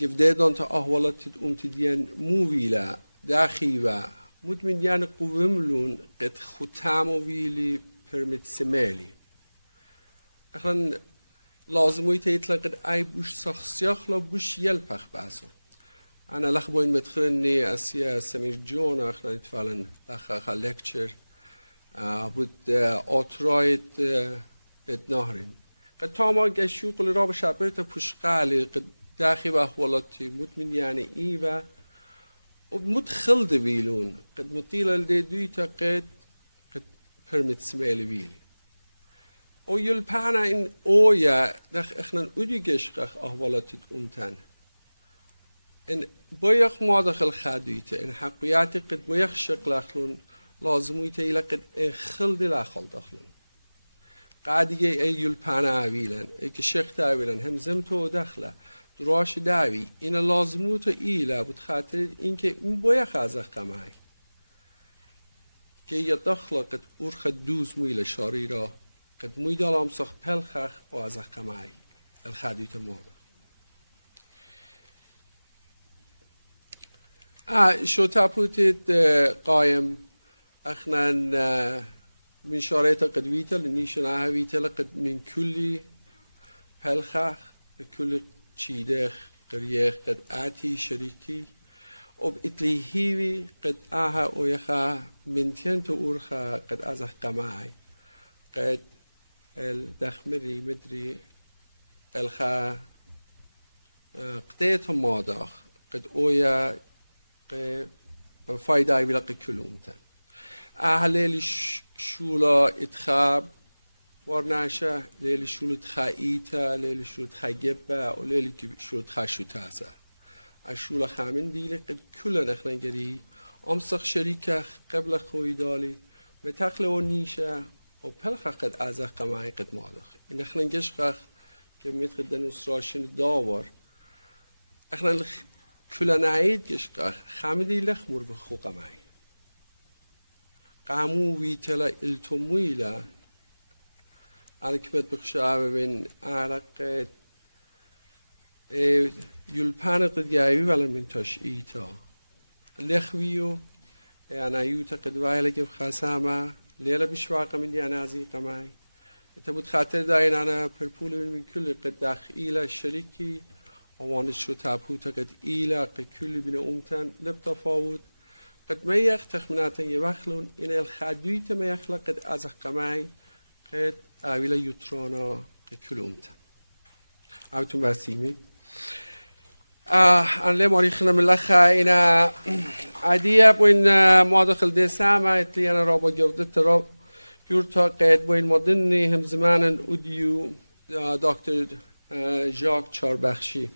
قبديدان تا أهوالات تديان موويلا داخيوا مدمن يعني قوملون قد ختامو ويلي permit سمالي اخلان لازموي تيتلا قد اي بوش سخصياخ لا بوش يلبخ باسو انا لخبوين مدخلني اسيا سمير جون اخلان اتفعلن لخ لكتشر بود اترايت بد نهرين قد تاما قشو قل راب شابرتا پوشقالي قد داخي واحوالاتي مدمن يعني ايوا ومدخل دويلون قد مطيلة لدي دويتا قد permit سمالي ويلي او يلبانا ان اويا دخ اخنان اديگشقخ احوالاتي امتن ان بايخ مادخ الخدويتا ان حقياتي قد بايخ شقلخلون لازمويتا إلا قد انخل دي لاخل دخلون قادية اي يلبانا اويلن اي كشق داويلن هم زمتو دخله دراش داوي این لازموت ایلا بود خاطر اینکه این باید خازق کمای که یه دخلا قد ارخ دوز مویل شاری را قد موی دالام سخ پلخخ و ازق کمای الخدویت ماده شو تابوتید قایم اخنان من شاريت قد ويتا لنيشن ويتا لقد من كل پلخخ كل چیدخ قریخ قد آتی شریکی ob itlihiwi قد آها اویخا منتين تو اورخا قد ازخ قماي قد الدخمري مدري الخا قديت مادخ قد اويا قد فايدة ويلقي كلومتا اهلي شولا اتخاب ورناشا ليلي شولت خايتا ليلي شولت خاجبا وليلي شولت خاشوتاسا الشولا خامن ديلي قد كلنا نخنجري امسخ شريكه قبل خوي دالي متخل ونيشا وبلخ قد ازخ قماي قد مادخ ان نخنجش خ كميت قد نسراشن داور اخنا كلنا عيد جشق خامدي لخمر بخو قماي قامو ويتلا التمويلا أنا كنت بخشاب من عرق يلبان قد جايبي ولا من تاش إيتا لخويو أنا يوتا قد وايلا جب خاساما ليلا بشواق من دي أنا زي قماي تبود خاطر داين أنا بربول من كل قد داخل شريكي أوان شو تابوت قد إيلا قد كل بنا أمتن لبتفاوت قد ما يختخ مناتن يبخلون إن الخادويت ما يخلق قد أزخ قماي قد أويلا يترانا قد كل أمتن أوتم بسيمي أنا لم أريخنا من لخا إنا عادية بوين ما دخل دسامة إتلي أنا رابا جودت راب يورتا قد بوين مدني هم زمانا أوديو دكتور جاك چاربخشی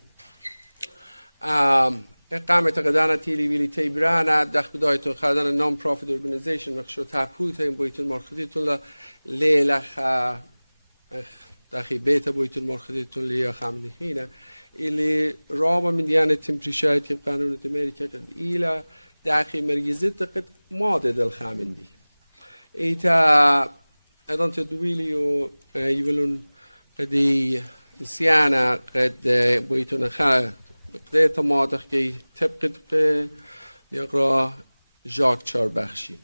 اقامت قدانه تیلی ویلی تیبرانا دخل بدایتون خدان نام پروفیت اورگانیزیشن مخشو تابوت هم بویتون مرخدیتون لیلا خا داخل بیت بویتون مرخدیتون لیا خامدخینه اللي رابع من ديانة تمبريشايت قانون أمريكا قد إلى داخل مركزية قد مادة الخامندي إيتا أيضا تدويلي يقولون قد سيانا قد بويتون خا قد مادة كي تبقى يقرأ جاك چاربخشی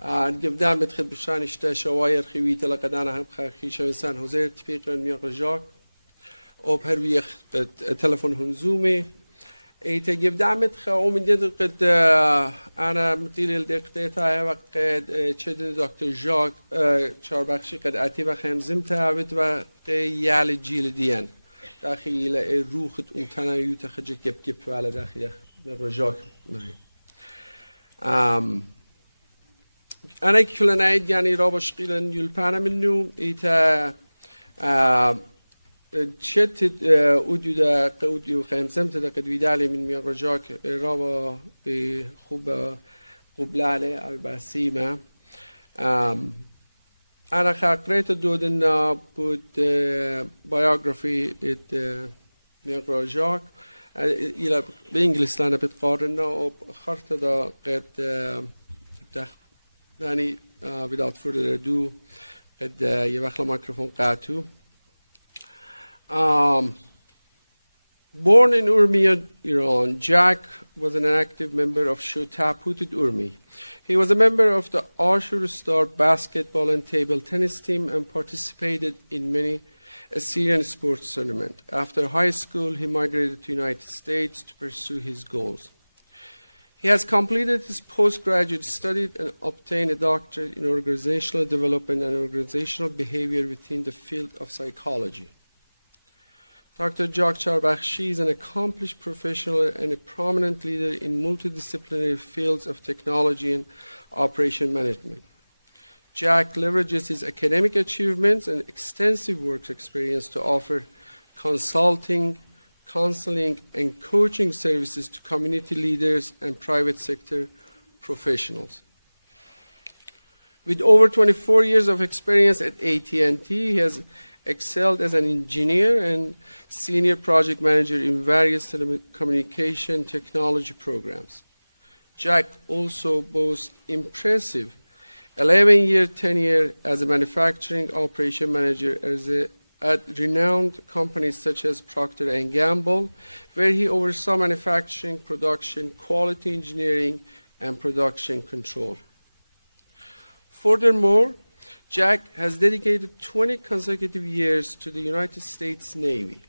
قبدان بدخل بشان اشتا شواير خويته لقد أنا هم خيشة إنسان هزير تفيق ميقرأ جاك أو بهرويخ قد تلفون هنزومي إيتا قبدان خا من جد قد أنا مطيل الدقيقة وقد تشدن دكتور جاك چاربخشی قد أتي خم زمتها بتوا يال الجيل ديان داخل روخت أمتنا يتخرج كيف على داخل جاك مري أنا كل نايد يعني رابش قيلن يلبانا منو إيتا شت أوديو دا أوديو خمسمت دا قد ويدالي من ميغرجاك رابا بخوب قبلالي أو بسيمة أنا خاقريت دودن بود biography ات ميغرجاك إلى بإنجليز لنا بتقارننا وخرت دا قد تبتخ يعني without further ado قد يبخل الميكروفون قاتو Born in Urmia, Iran, Jack was an active member of Shotaputit Urmi. He was a member of the Ashur Star basketball and table tennis team and participated in many Assyrian sports tournaments. After high school, he migrated to the United States to pursue his goals. He has completed his postgraduate studies and obtained a doctorate in organizational development and organizational behavior within the field of psychology. Dr. Jack Charbakshi is an accomplished professional and a prominent leader in multidisciplinary fields of technology and operation management. Jack leverages his academic achievements and extensive work experience to offer consulting, counseling, and coaching services to community leaders and private sector professionals. With over 24 years of experience at AT&T, he has excelled as an engineer and senior project manager in various telecommunication technology programs. Jack also boasts impressive 11-year tenure as a manufacturing operation manager at renowned companies such as Procter & Gamble, where he oversaw manufacturing, production, quality engineering, and production control. Furthermore, Jack has dedicated 20 consecutive years to the United States Navy,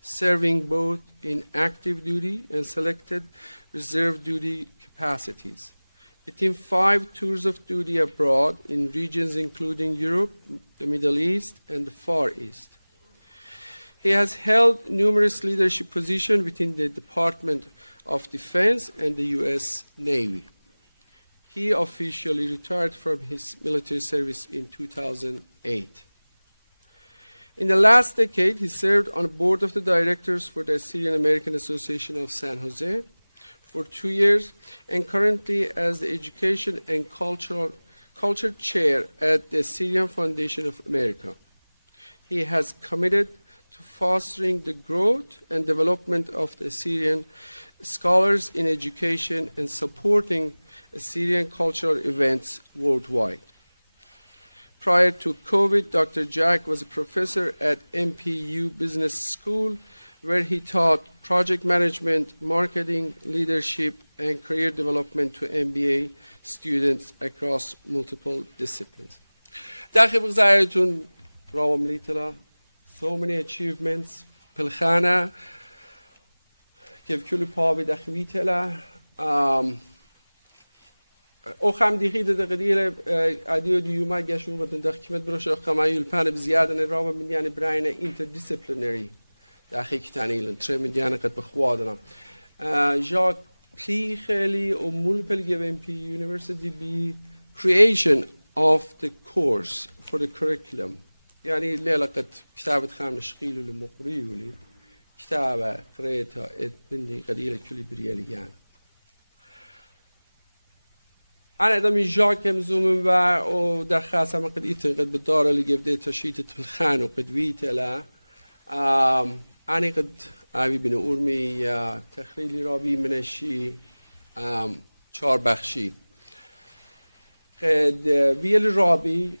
serving both in active duty and selected reserve duty capacities. Within 5 tours of duty abroad in regions including Europe, the Middle East, and the Far East. He has held numerous leadership positions within the Department of Defense and the U.S. Navy. He officially retired from his military service in 2008. In the last decade, he served on the board of the directors for the Assyrian American Association of San Jose for 2 years, and currently as the Education and Culture Chair at the Assyrian Foundation of America. He has committed to fostering the growth and development of the Assyrian scholars in education and supporting Assyrian cultural events worldwide. Prior to COVID, Dr. Jack was a professor at MPU Business School, where he taught project management, marketing, leadership, and career development to MBA students across multiple disciplines. داخل بغزايتون روام ليتلا so many achievements بالخانة كيف كل بابي داخويتلا او خم دیخید دقیقه ادیو دیوما گشون و دخمت برش قمایل پان بزیاده نرابه من یعنی براین interdisciplinary دقیق تانیلن تر من یعنی قد بخوادنا جا خیلی و multiple given P University be creation of the course for the curriculum يعني ليلة قد كتابة خامنة شقيل لمقري ولي كتابة قريتها بني قليلة كل بريالي يعني أنا دمي جاكم زوم و دخاسة ما قد قد بالدار اللي جبدي تشيت في الخان وقد ويت لا أنا قد أبي بنقولمي تخريلي رابي من الشيء چهار بخشی قد ویل رابی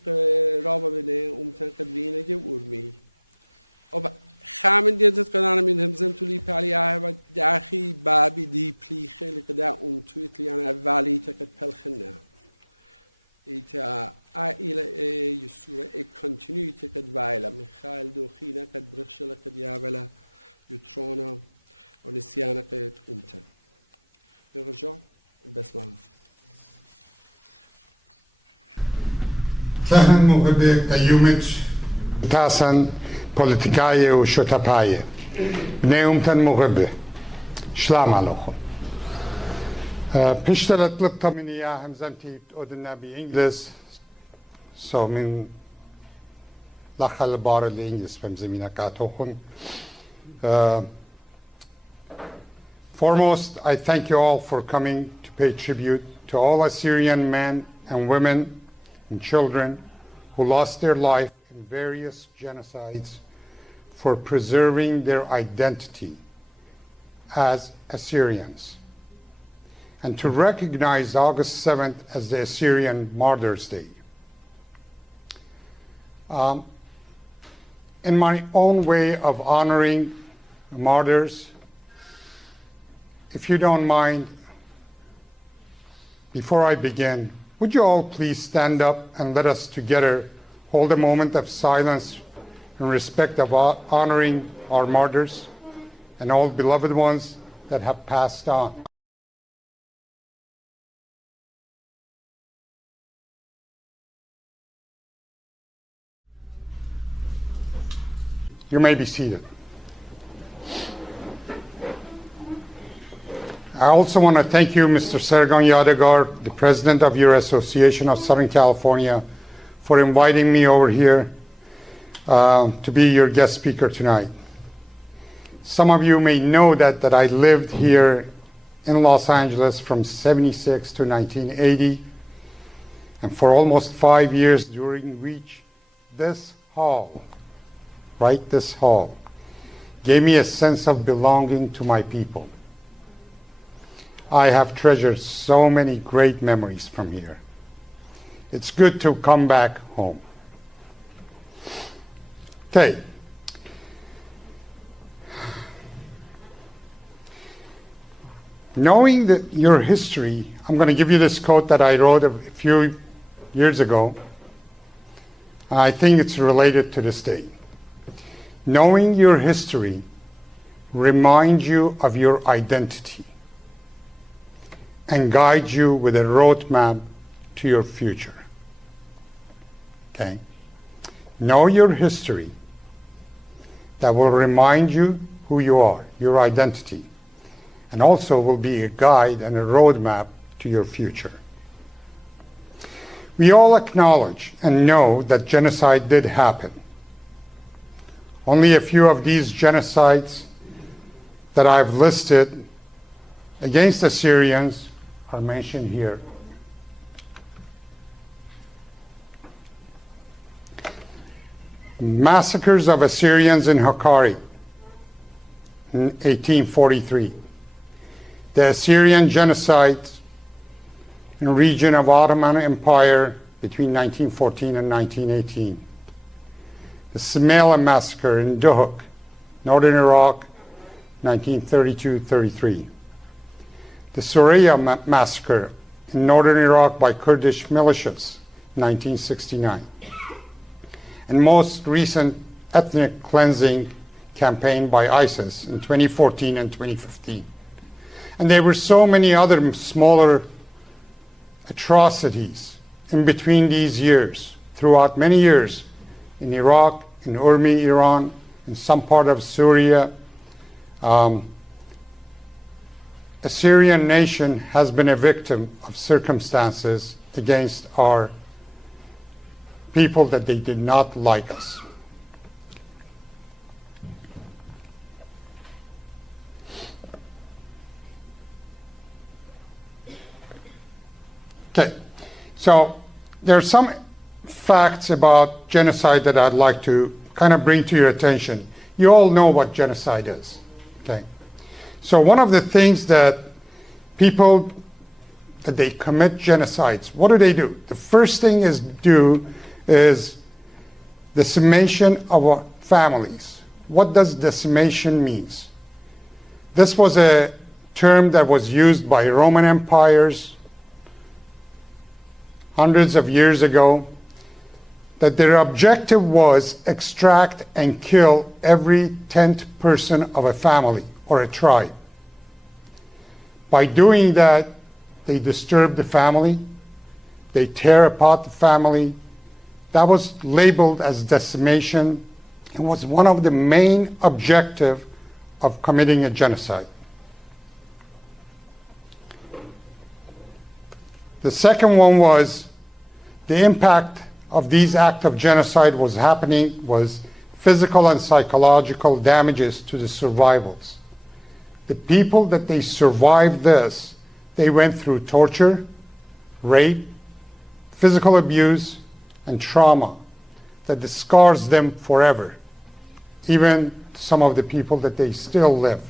رابا بنه امتن قد وینه گه ورمی أب خامن دیدت قدانه من همزم تولی پلی آه داخی بابی دی پلی خیلی قدا تویت لیان اولی تقد پلخنه ایتا آیله یسوره کنتینیویتی قد وایلا من خال دوخینه قد برخشله قد یابلا یترونا و نسیانه قد امتن نرجع بسم الله كهن محب قيومت تاسن بوليتيكاية وشوتاباية بنيومتن محبة شلام عليكم بيشتغل طلبت من إياهم زمتي أودنا بإنجلس سو من لخل بار الإنجلس بمزمينا كاتوخن Foremost, I thank you all for coming to pay tribute to all Assyrian men and women and children who lost their life in various genocides for preserving their identity as Assyrians, and to recognize August 7th as the Assyrian Martyrs' Day. In my own way of honoring the martyrs, if you don't mind, before I begin, would you all please stand up and let us together hold a moment of silence in respect of honoring our martyrs and all beloved ones that have passed on. You may be seated. I also want to thank you, Mr. Sergon Yadegar, the president of your Association of Southern California, for inviting me over here to be your guest speaker tonight. Some of you may know that I lived here in Los Angeles from 76 to 1980, and for almost 5 years, during which this hall, right, this hall, gave me a sense of belonging to my people. I have treasured so many great memories from here. It's good to come back home. Okay. Knowing that your history, I'm going to give you this quote that I wrote a few years ago. I think it's related to this day. Knowing your history reminds you of your identity and guides you with a roadmap to your future. Okay? Know your history that will remind you who you are, your identity, and also will be a guide and a roadmap to your future. We all acknowledge and know that genocide did happen. Only a few of these genocides that I've listed against Assyrians are mentioned here. Massacres of Assyrians in Hakkari in 1843. The Assyrian genocide in the region of Ottoman Empire between 1914 and 1918. The Samela massacre in Duhok, northern Iraq, 1932-33. The Suraya massacre in northern Iraq by Kurdish militias, 1969. and most recent ethnic cleansing campaign by ISIS in 2014 and 2015. And there were so many other smaller atrocities in between these years, throughout many years, in Iraq, in Urmi, Iran, in some part of Syria. Assyrian nation has been a victim of circumstances against our people that they did not like us. Okay, so there are some facts about genocide that I'd like to kind of bring to your attention. You all know what genocide is, okay? So one of the things that people, that they commit genocides, what do? The first thing is decimation of families. What does decimation mean? This was a term that was used by Roman empires hundreds of years ago, that their objective was extract and kill every 10th person of a family or a tribe. By doing that, they disturb the family, they tear apart the family. That was labeled as decimation and was one of the main objectives of committing a genocide. The second one was the impact of these acts of genocide was physical and psychological damages to the survivors. The people that they survived this, they went through torture, rape, physical abuse, and trauma that scars them forever, even some of the people that they still live.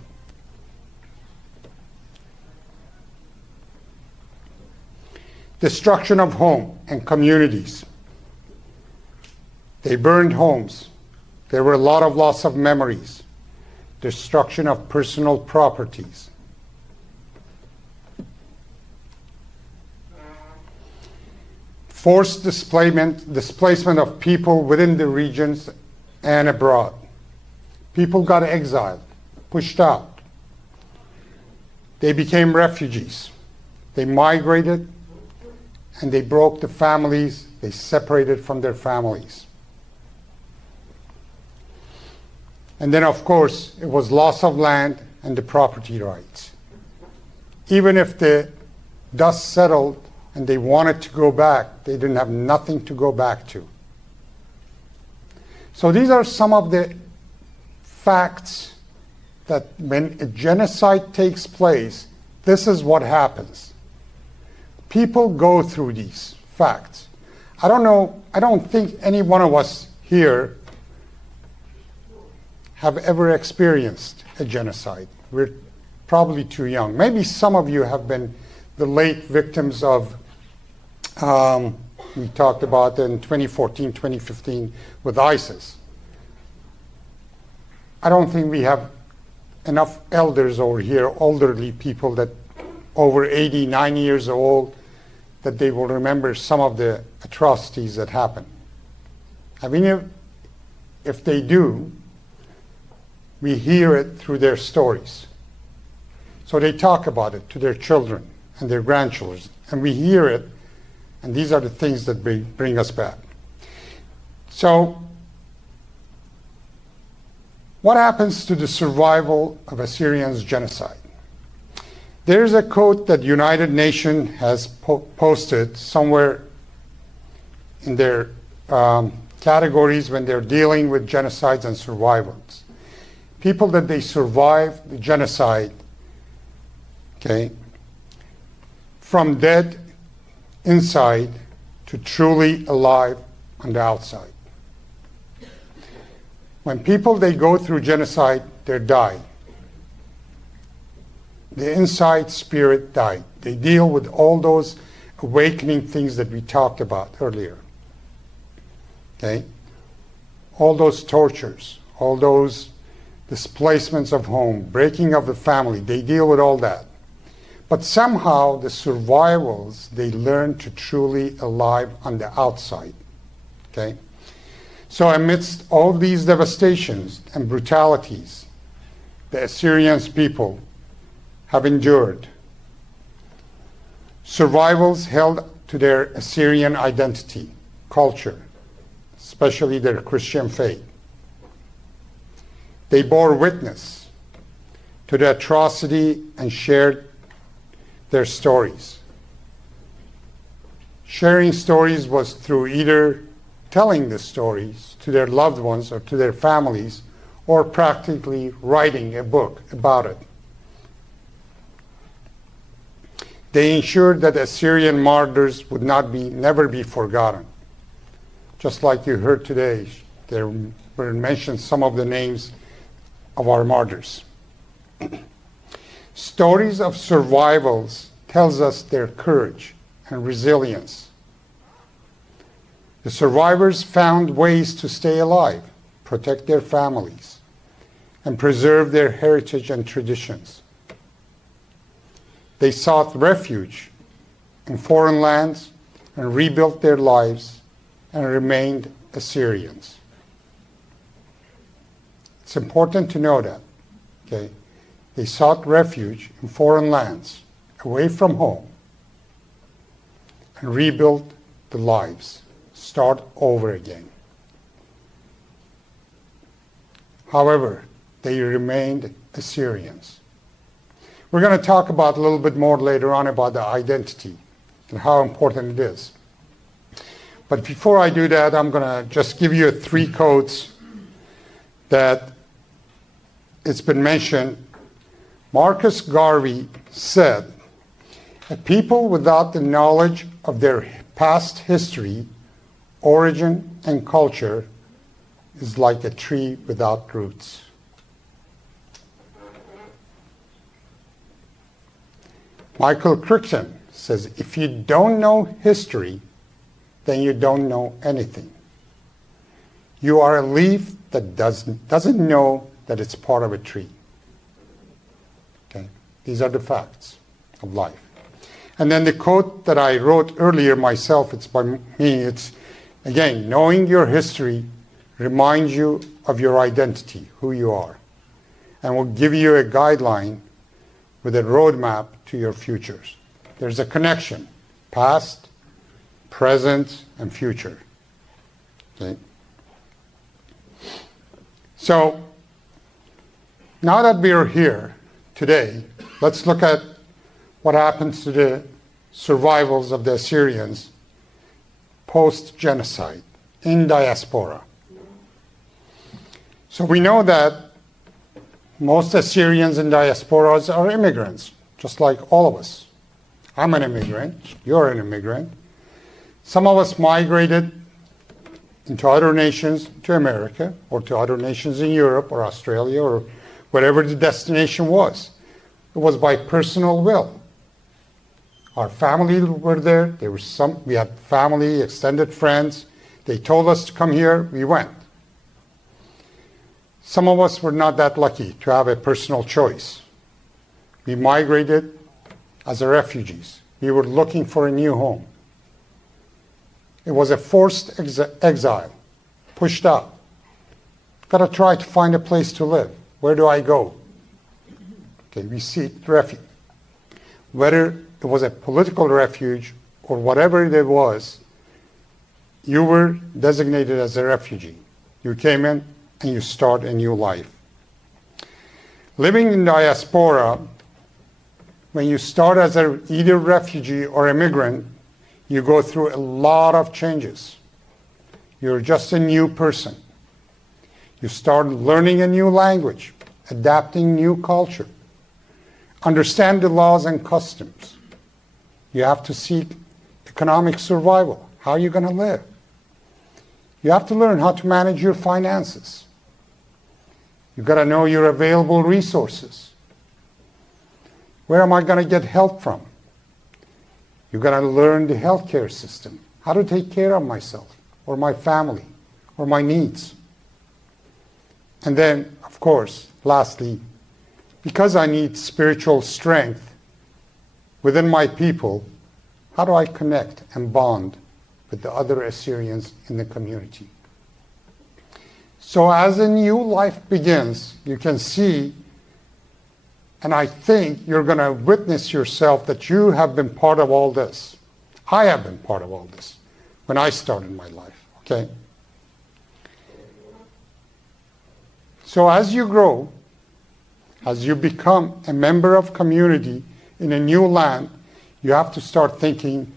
Destruction of home and communities. They burned homes. There were a lot of loss of memories. Destruction of personal properties. Forced displacement of people within the regions and abroad. People got exiled, pushed out. They became refugees. They migrated, and they broke the families. They separated from their families. And then, of course, it was loss of land and the property rights. Even if the dust settled and they wanted to go back, they didn't have nothing to go back to. So these are some of the facts that when a genocide takes place, this is what happens. People go through these facts. I don't think any one of us here have ever experienced a genocide. We're probably too young. Maybe some of you have been the late victims of, we talked about in 2014, 2015 with ISIS. I don't think we have enough elders over here, elderly people that over 80, 90 years old, that they will remember some of the atrocities that happened. I mean, if they do, we hear it through their stories. So they talk about it to their children and their grandchildren, and we hear it, and these are the things that bring us back. So what happens to the survival of Assyrians' genocide? There's a quote that United Nations has posted somewhere in their categories when they're dealing with genocides and survivals. People that they survived the genocide, okay, from dead inside to truly alive on the outside. When people, they go through genocide, they die. The inside spirit died. They deal with all those awakening things that we talked about earlier. Okay? All those tortures, all those displacements of home, breaking of the family, they deal with all that. But somehow the survivals, they learn to truly alive on the outside. Okay? So amidst all these devastations and brutalities, the Assyrian people have endured. Survivals held to their Assyrian identity, culture, especially their Christian faith. They bore witness to the atrocity and shared their stories. Sharing stories was through either telling the stories to their loved ones or to their families, or practically writing a book about it. They ensured that Assyrian martyrs would never be forgotten. Just like you heard today, there were mentioned some of the names of our martyrs. Stories of survivals tells us their courage and resilience. The survivors found ways to stay alive, protect their families, and preserve their heritage and traditions. They sought refuge in foreign lands and rebuilt their lives and remained Assyrians. It's important to know that, okay? They sought refuge in foreign lands, away from home, and rebuilt the lives, start over again. However, they remained Assyrians. We're going to talk about a little bit more later on about the identity and how important it is. But before I do that, I'm going to just give you 3 quotes that it's been mentioned. Marcus Garvey said, "A people without the knowledge of their past history, origin, and culture is like a tree without roots." Michael Crichton says, "If you don't know history, then you don't know anything. You are a leaf that doesn't know that it's part of a tree." Okay? These are the facts of life. And then the quote that I wrote earlier myself, it's by me, it's, again, knowing your history reminds you of your identity, who you are, and will give you a guideline with a roadmap to your futures. There's a connection, past, present, and future. Okay? So, now that we're here today, let's look at what happens to the survivals of the Assyrians post-genocide in diaspora. So we know that most Assyrians in diasporas are immigrants, just like all of us. I'm an immigrant, you're an immigrant. Some of us migrated into other nations, to America, or to other nations in Europe or Australia or wherever the destination was. It was by personal will. Our family were there. We had family, extended friends. They told us to come here, we went. Some of us were not that lucky to have a personal choice. We migrated as refugees. We were looking for a new home. It was a forced exile, pushed out. Got to try to find a place to live. Where do I go? Okay, we seek refuge. Whether it was a political refuge or whatever it was, you were designated as a refugee. You came in and you start a new life. Living in diaspora, when you start as either refugee or immigrant, you go through a lot of changes. You're just a new person. You start learning a new language, adapting new culture, understand the laws and customs. You have to seek economic survival. How are you going to live? You have to learn how to manage your finances. You've got to know your available resources. Where am I going to get help from? You've got to learn the healthcare system, how to take care of myself or my family or my needs. And then, of course, lastly, because I need spiritual strength within my people, how do I connect and bond with the other Assyrians in the community? So as a new life begins, you can see, and I think you're going to witness yourself that you have been part of all this. I have been part of all this when I started my life, okay? So as you grow, as you become a member of community in a new land, you have to start thinking,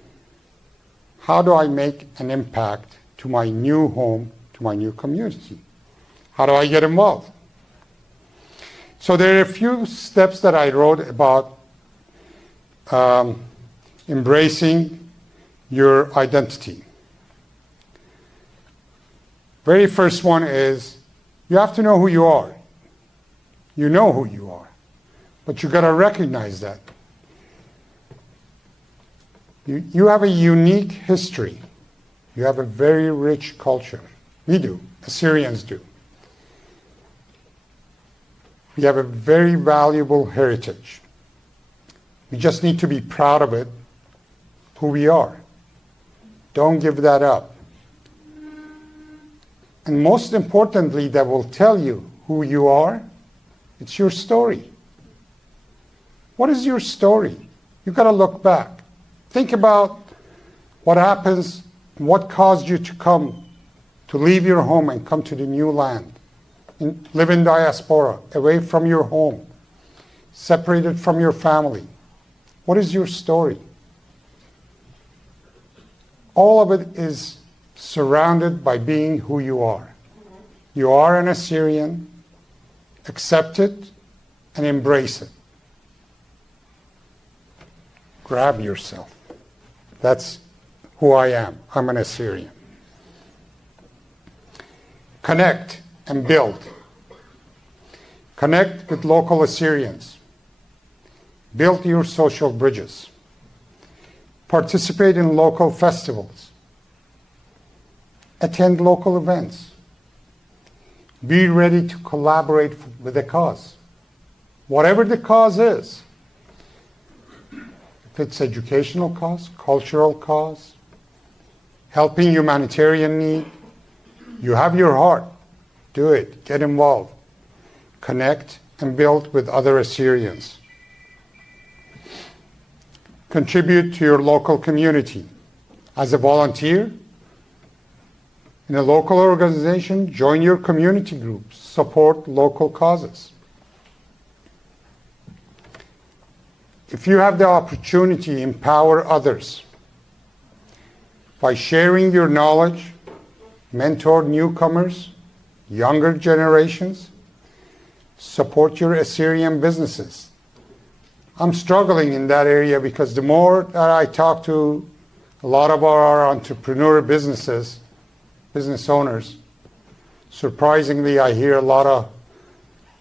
how do I make an impact to my new home, to my new community? How do I get involved? So there are a few steps that I wrote about embracing your identity. Very first one is you have to know who you are. You know who you are, but you got to recognize that. You have a unique history. You have a very rich culture. We do. Assyrians do. We have a very valuable heritage. We just need to be proud of it, who we are. Don't give that up. And most importantly, that will tell you who you are. It's your story. What is your story? You've got to look back. Think about what happens, what caused you to leave your home and come to the new land. And live in diaspora, away from your home, separated from your family. What is your story? All of it is surrounded by being who you are. You are an Assyrian. Accept it and embrace it. Grab yourself. That's who I am. I'm an Assyrian. Connect and build. Connect with local Assyrians. Build your social bridges. Participate in local festivals. Attend local events. Be ready to collaborate with the cause. Whatever the cause is. If it's educational cause, cultural cause, helping humanitarian need, you have your heart. Do it. Get involved. Connect and build with other Assyrians. Contribute to your local community. As a volunteer, in a local organization, join your community groups. Support local causes. If you have the opportunity, empower others. By sharing your knowledge, mentor newcomers, younger generations, support your Assyrian businesses. I'm struggling in that area because the more that I talk to a lot of our entrepreneur business owners, surprisingly I hear a lot of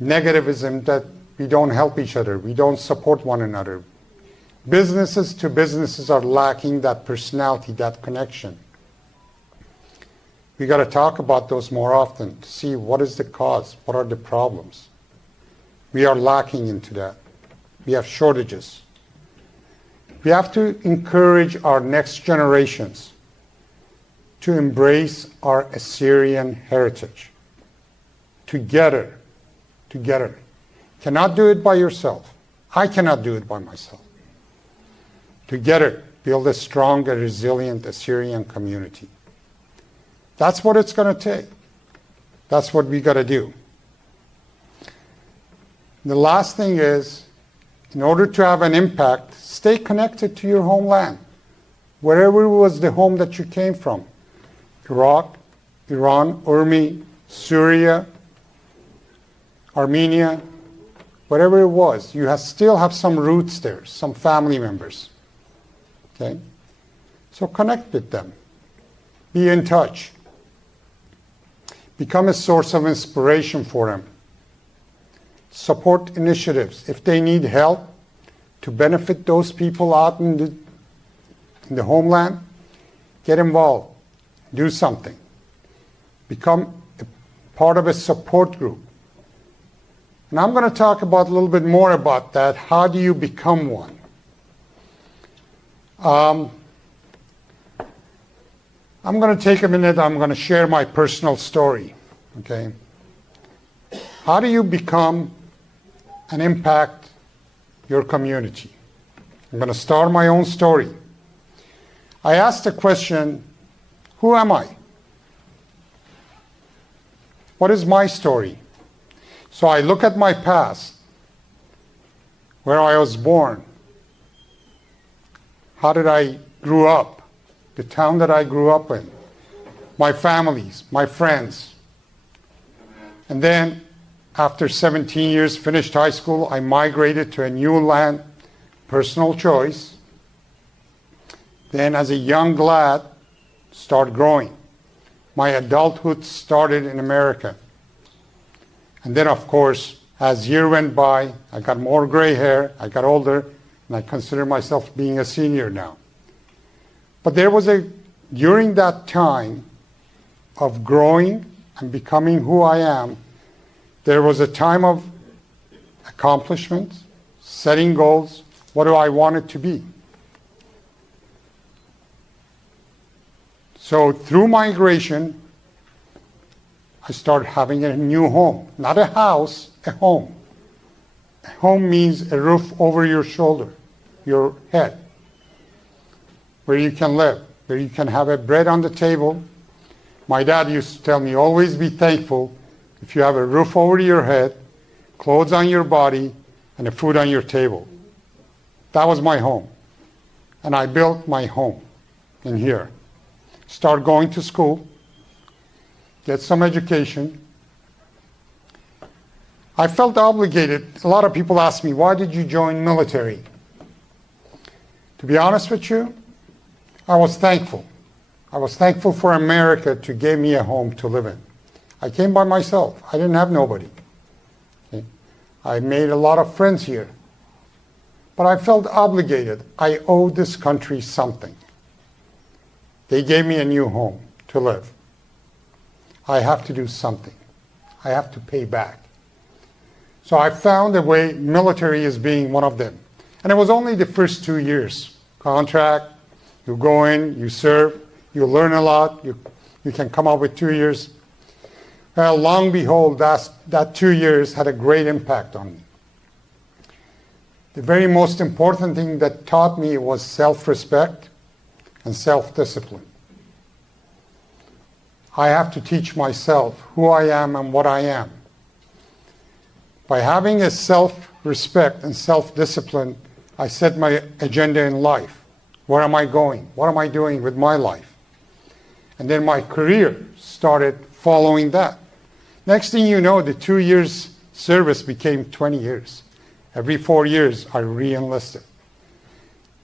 negativism that we don't help each other, we don't support one another. Businesses to businesses are lacking that personality, that connection. We got to talk about those more often to see what is the cause, what are the problems. We are lacking into that. We have shortages. We have to encourage our next generations to embrace our Assyrian heritage. Together. Cannot do it by yourself. I cannot do it by myself. Together, build a strong and resilient Assyrian community. That's what it's going to take. That's what we got to do. The last thing is, in order to have an impact, stay connected to your homeland. Wherever was the home that you came from. Iraq, Iran, Urmi, Syria, Armenia, whatever it was, you still have some roots there, some family members. Okay? So connect with them. Be in touch. Become a source of inspiration for them. Support initiatives. If they need help to benefit those people out in the homeland, get involved. Do something. Become a part of a support group. And I'm going to talk about a little bit more about that. How do you become one? I'm going to take a minute. I'm going to share my personal story. Okay. How do you become and impact your community? I'm going to start my own story. I asked the question, who am I? What is my story? So I look at my past, where I was born, how did I grew up, the town that I grew up in, my families, my friends. And then after 17 years, finished high school, I migrated to a new land, personal choice. Then as a young lad, started growing. My adulthood started in America. And then of course, as year went by, I got more gray hair, I got older, and I consider myself being a senior now. But there was during that time of growing and becoming who I am, there was a time of accomplishment, setting goals. What do I want it to be? So through migration, I started having a new home. Not a house, a home. A home means a roof over your shoulder, your head, where you can live, where you can have a bread on the table. My dad used to tell me, always be thankful if you have a roof over your head, clothes on your body, and a food on your table. That was my home. And I built my home in here. Start going to school, get some education. I felt obligated. A lot of people ask me, why did you join military? To be honest with you, I was thankful. I was thankful for America to give me a home to live in. I came by myself. I didn't have nobody. Okay? I made a lot of friends here. But I felt obligated. I owe this country something. They gave me a new home to live. I have to do something. I have to pay back. So I found a way, military is being one of them. And it was only the first 2 years. Contract, you go in, you serve, you learn a lot, you can come up with 2 years. Well, long behold, that 2 years had a great impact on me. The very most important thing that taught me was self-respect and self-discipline. I have to teach myself who I am and what I am. By having a self-respect and self-discipline, I set my agenda in life. Where am I going? What am I doing with my life? And then my career started following that. Next thing you know, the 2 years service became 20 years. Every 4 years, I re-enlisted.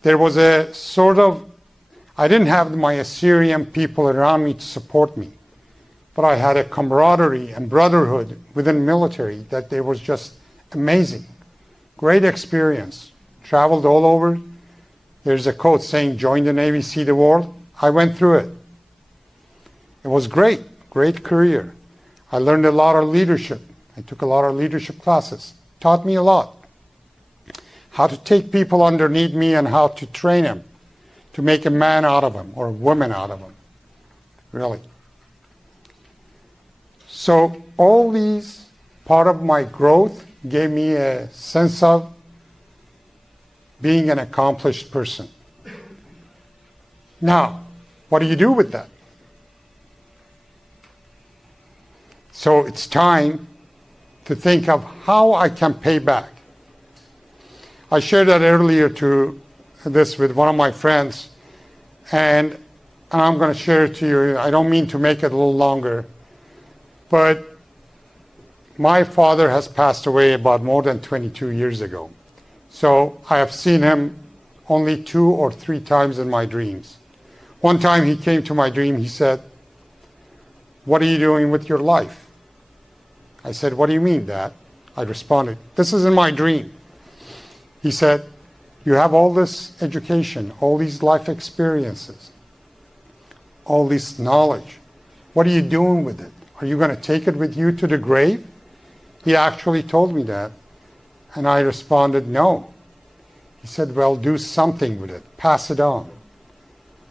There was a sort of, I didn't have my Assyrian people around me to support me, but I had a camaraderie and brotherhood within military that they was just amazing. Great experience. Traveled all over. There's a quote saying, join the Navy, see the world. I went through it. It was great, great career. I learned a lot of leadership. I took a lot of leadership classes. Taught me a lot. How to take people underneath me and how to train them to make a man out of them or a woman out of them. Really. So all these, part of my growth, gave me a sense of being an accomplished person. Now, what do you do with that? So it's time to think of how I can pay back. I shared that earlier to this with one of my friends, and I'm going to share it to you. I don't mean to make it a little longer, but my father has passed away about more than 22 years ago. So I have seen him only 2 or 3 times in my dreams. One time he came to my dream, he said, "What are you doing with your life?" I said, "What do you mean, Dad?" I responded, "This is in my dream." He said, "You have all this education, all these life experiences, all this knowledge. What are you doing with it? Are you going to take it with you to the grave?" He actually told me that. And I responded, "No." He said, "Well, do something with it. Pass it on.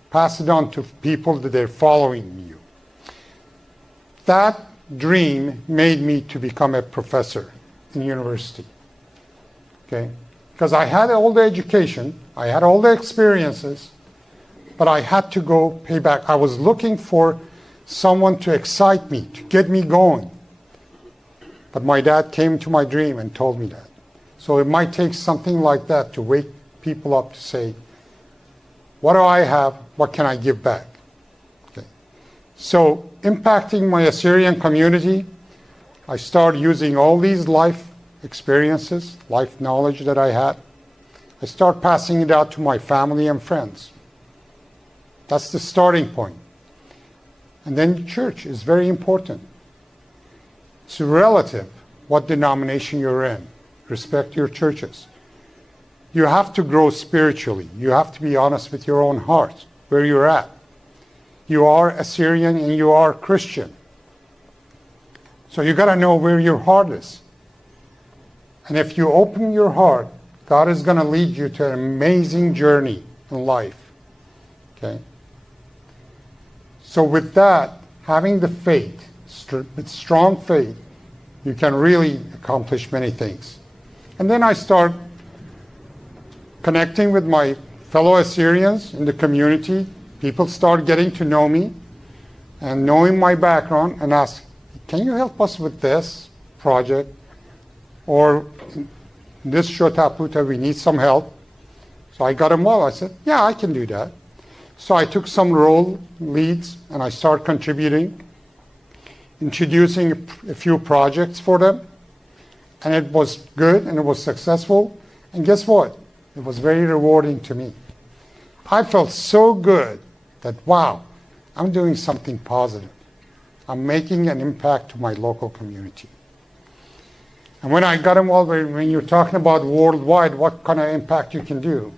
Pass it on to people that they're following you." That dream made me to become a professor in university. Okay? Because I had all the education, I had all the experiences, but I had to go pay back. I was looking for someone to excite me, to get me going. But my dad came to my dream and told me that. So it might take something like that to wake people up to say, what do I have? What can I give back? Okay. So impacting my Assyrian community, I started using all these life experiences, life knowledge that I had. I start passing it out to my family and friends. That's the starting point. And then the church is very important. It's relative what denomination you're in. Respect your churches. You have to grow spiritually. You have to be honest with your own heart, where you're at. You are Assyrian and you are Christian. So you got to know where your heart is. And if you open your heart, God is going to lead you to an amazing journey in life. Okay? So with that, having the faith, with strong faith, you can really accomplish many things. And then I start connecting with my fellow Assyrians in the community. People start getting to know me and knowing my background and ask, can you help us with this project? Or this Shotaputa, we need some help. So I got involved. I said, yeah, I can do that. So I took some role leads and I started contributing, introducing a few projects for them. And it was good and it was successful. And guess what? It was very rewarding to me. I felt so good that, wow, I'm doing something positive. I'm making an impact to my local community. And when I got involved, when you're talking about worldwide, what kind of impact you can do?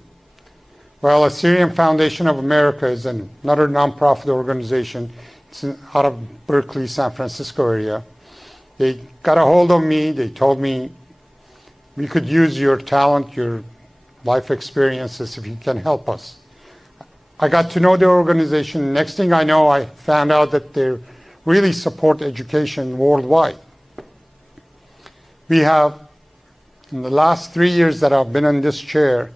Well, Assyrian Foundation of America is another nonprofit organization. It's out of Berkeley, San Francisco area. They got a hold of me. They told me, we could use your talent, your life experiences if you can help us. I got to know the organization. Next thing I know, I found out that they really support education worldwide. We have, in the last 3 years that I've been in this chair,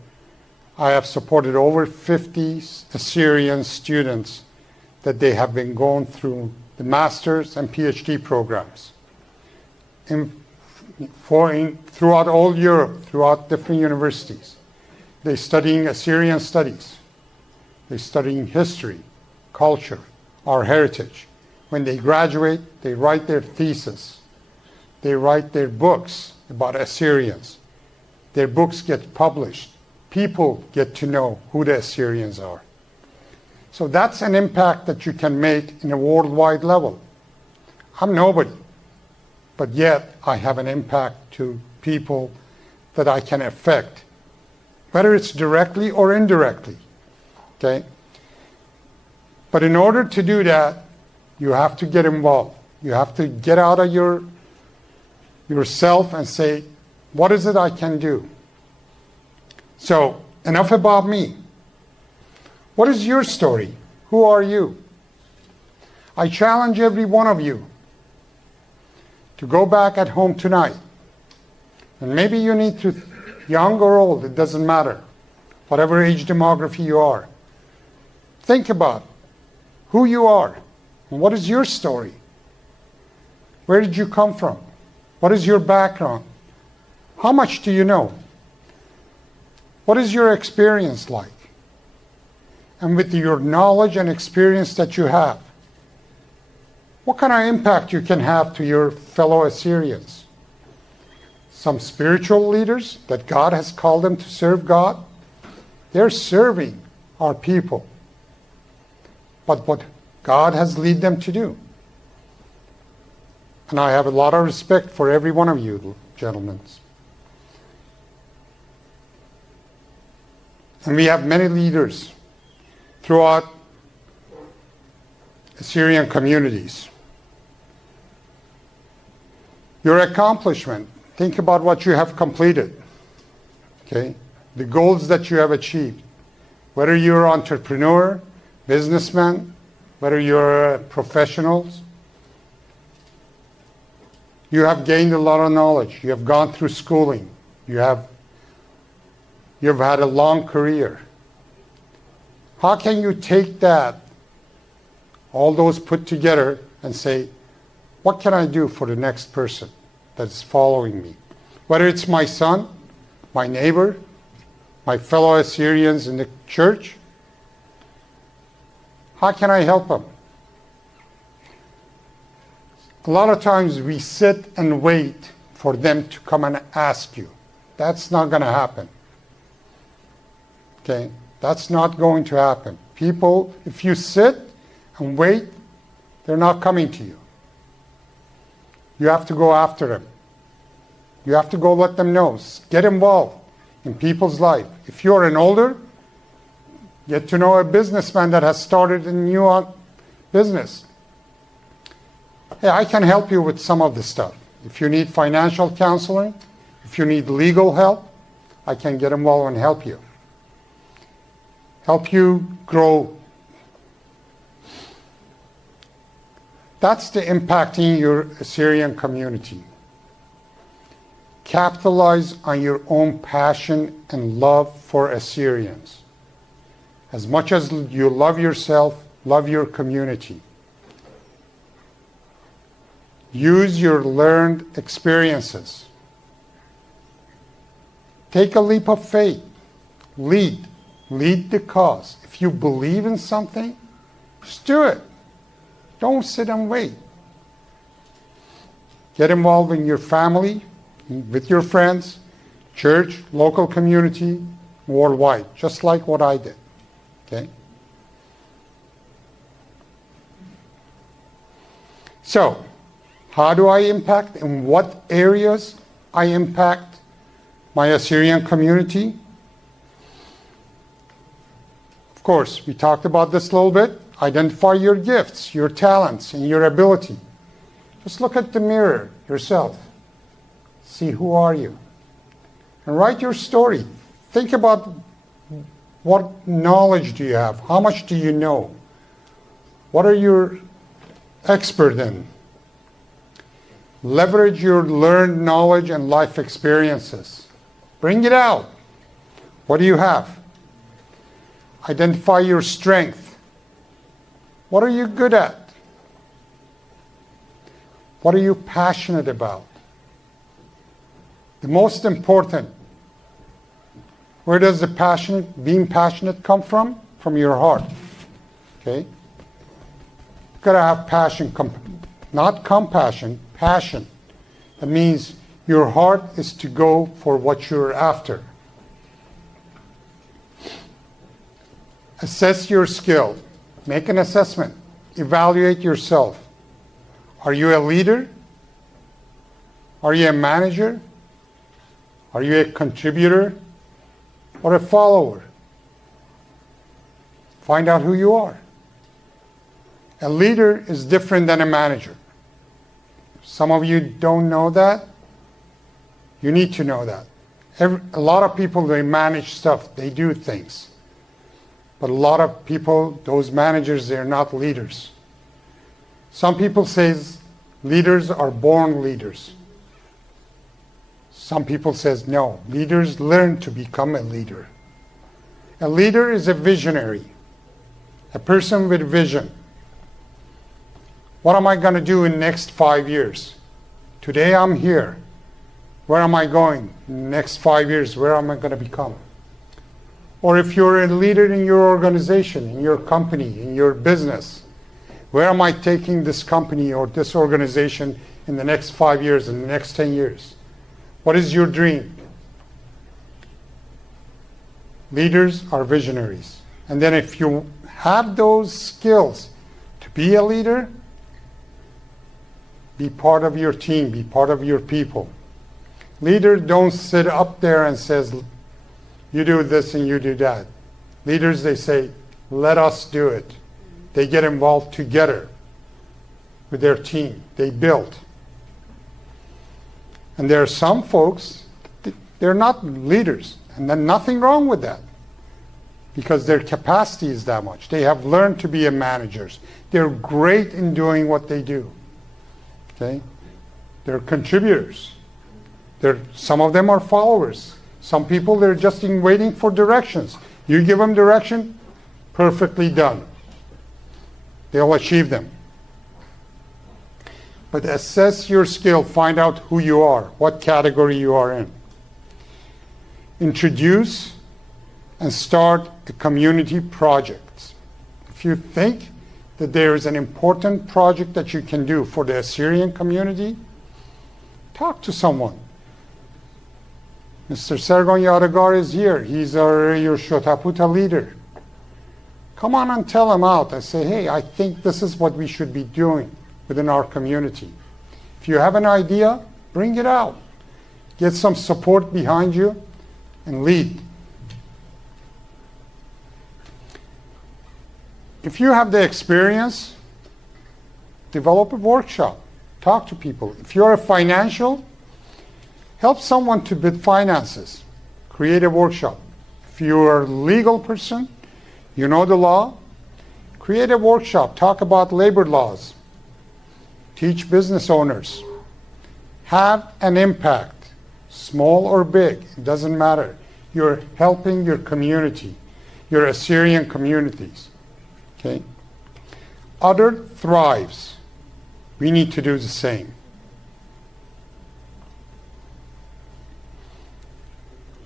I have supported over 50 Assyrian students that they have been going through the master's and PhD programs throughout all Europe, throughout different universities. They're studying Assyrian studies. They're studying history, culture, our heritage. When they graduate, they write their thesis. They write their books about Assyrians. Their books get published. People get to know who the Assyrians are. So that's an impact that you can make in a worldwide level. I'm nobody, but yet I have an impact to people that I can affect, whether it's directly or indirectly. Okay? But in order to do that, you have to get involved. You have to get out of yourself and say, what is it I can do? So, enough about me. What is your story? Who are you? I challenge every one of you to go back at home tonight. And maybe you need to, young or old, it doesn't matter, whatever age demography you are. Think about who you are and what is your story. Where did you come from? What is your background? How much do you know? What is your experience like? And with your knowledge and experience that you have, what kind of impact you can have to your fellow Assyrians? Some spiritual leaders that God has called them to serve God, they're serving our people. But what God has led them to do. And I have a lot of respect for every one of you, gentlemen. And we have many leaders throughout Assyrian communities. Your accomplishment, think about what you have completed. Okay? The goals that you have achieved. Whether you're an entrepreneur, businessman, whether you're professionals, You have gained a lot of knowledge. You have gone through schooling. You've had a long career. How can you take that, all those put together, and say, what can I do for the next person that's following me? Whether it's my son, my neighbor, my fellow Assyrians in the church, how can I help them? A lot of times we sit and wait for them to come and ask you. That's not going to happen. Okay? That's not going to happen. People, if you sit and wait, they're not coming to you. You have to go after them. You have to go let them know. Get involved in people's life. If you're an older, get to know a businessman that has started a new business. Hey, I can help you with some of this stuff. If you need financial counseling, if you need legal help, I can get involved and help you. Help you grow. That's the impacting your Assyrian community. Capitalize on your own passion and love for Assyrians. As much as you love yourself, love your community. Use your learned experiences. Take a leap of faith. Lead. Lead the cause. If you believe in something, just do it. Don't sit and wait. Get involved in your family, with your friends, church, local community, worldwide, just like what I did. Okay? So, how do I impact? In what areas I impact my Assyrian community? Of course, we talked about this a little bit. Identify your gifts, your talents, and your ability. Just look at the mirror yourself. See who are you. And write your story. Think about what knowledge do you have? How much do you know? What are you expert in? Leverage your learned knowledge and life experiences. Bring it out. What do you have? Identify your strength. What are you good at? What are you passionate about? The most important, where does the being passionate come from? From your heart. Okay? You've got to have passion, not compassion, passion. That means your heart is to go for what you're after. Assess your skill. Make an assessment. Evaluate yourself. Are you a leader? Are you a manager? Are you a contributor or a follower? Find out who you are. A leader is different than a manager. Some of you don't know that. You need to know that. A lot of people, they manage stuff. They do things. But a lot of people, those managers, they're not leaders. Some people say leaders are born leaders. Some people say no, leaders learn to become a leader. A leader is a visionary, a person with vision. What am I going to do in the next 5 years? Today I'm here. Where am I going in the next 5 years? Where am I going to become? Or if you're a leader in your organization, in your company, in your business, where am I taking this company or this organization in the next 5 years, in the next 10 years? What is your dream? Leaders are visionaries. And then if you have those skills to be a leader, be part of your team, be part of your people. Leaders don't sit up there and says, you do this and you do that. Leaders, they say, let us do it. They get involved together with their team. They build. And there are some folks, they're not leaders. And then nothing wrong with that. Because their capacity is that much. They have learned to be managers. They're great in doing what they do. Okay? They're contributors. Some of them are followers. Some people, they're just waiting for directions. You give them direction, perfectly done. They'll achieve them. But assess your skill, find out who you are, what category you are in. Introduce and start a community project. If you think that there is an important project that you can do for the Assyrian community, talk to someone. Mr. Sergon Yadagar is here. He's your Shotaputa leader. Come on and tell him out and say, hey, I think this is what we should be doing within our community. If you have an idea, bring it out. Get some support behind you and lead. If you have the experience, develop a workshop. Talk to people. If you're a financial, help someone to bid finances. Create a workshop. If you're a legal person, you know the law, create a workshop. Talk about labor laws. Teach business owners. Have an impact, small or big, it doesn't matter. You're helping your community, your Assyrian communities. Okay? Other thrives. We need to do the same.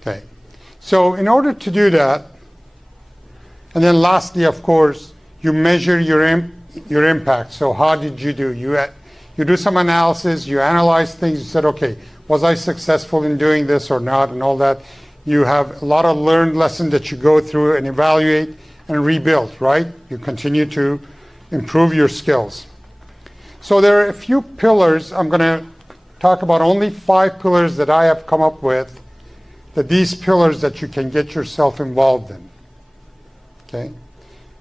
Okay. So in order to do that, and then lastly, of course, you measure your impact. So how did you do? You do some analysis, you analyze things, you said, okay, was I successful in doing this or not, and all that. You have a lot of learned lessons that you go through and evaluate and rebuild, right? You continue to improve your skills. So there are a few pillars. I'm going to talk about only 5 pillars that I have come up with, that these pillars that you can get yourself involved in. Okay?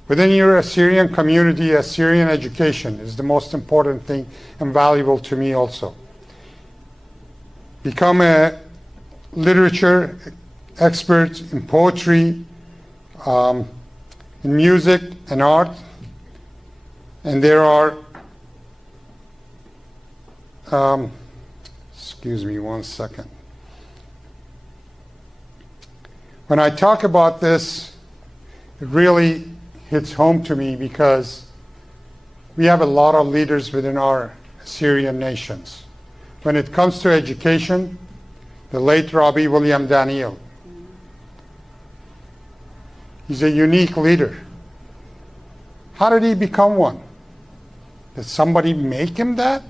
Within your Assyrian community, Assyrian education is the most important thing and valuable to me also. Become a literature expert in poetry, in music and art. And there are, excuse me one second. When I talk about this, it really hits home to me because we have a lot of leaders within our Assyrian nations. When it comes to education, the late Rabbi William Daniel, he's a unique leader. How did he become one? Did somebody make him that?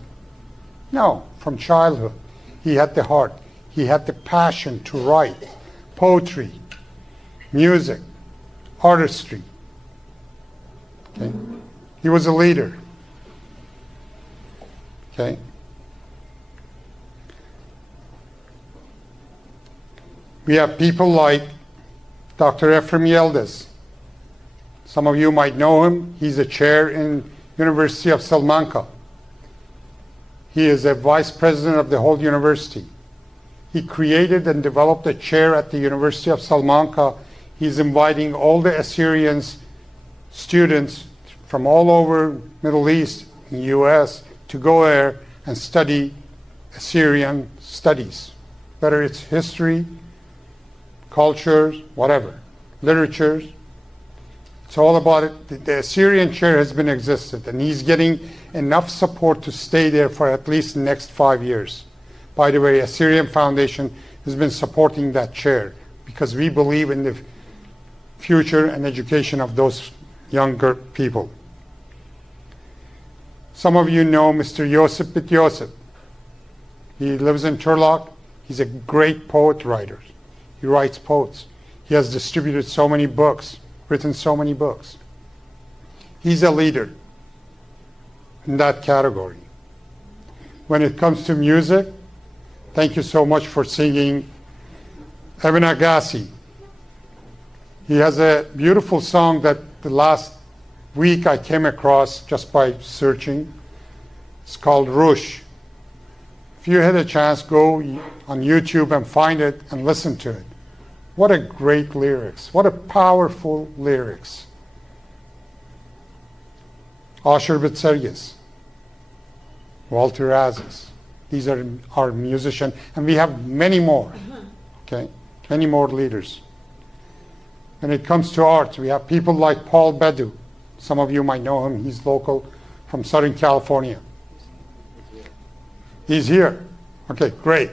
No, from childhood. He had the heart. He had the passion to write poetry, music, artistry. Okay? He was a leader. Okay? We have people like Dr. Ephraim Yildiz. Some of you might know him. He's a chair in University of Salamanca. He is a vice president of the whole university. He created and developed a chair at the University of Salamanca. He's inviting all the Assyrian students from all over Middle East and US to go there and study Assyrian studies, whether it's history, cultures, whatever, literatures. It's all about it. The Assyrian chair has been existed, and he's getting enough support to stay there for at least the next 5 years. By the way, Assyrian Foundation has been supporting that chair because we believe in the future and education of those younger people. Some of you know Mr. Yosef Bit Yosef. He lives in Turlock. He's a great poet writer. He writes poets. He has distributed so many books, written so many books. He's a leader in that category. When it comes to music, thank you so much for singing Evan Agassi. He has a beautiful song that the last week I came across just by searching. It's called Rush. If you had a chance, go on YouTube and find it and listen to it. What a great lyrics. What a powerful lyrics. Asher Bitsergis, Walter Aziz, These are our musicians, and we have many more, okay? Many more leaders. When it comes to arts, we have people like Paul Bedu. Some of you might know him. He's local from Southern California. He's here. Okay, great.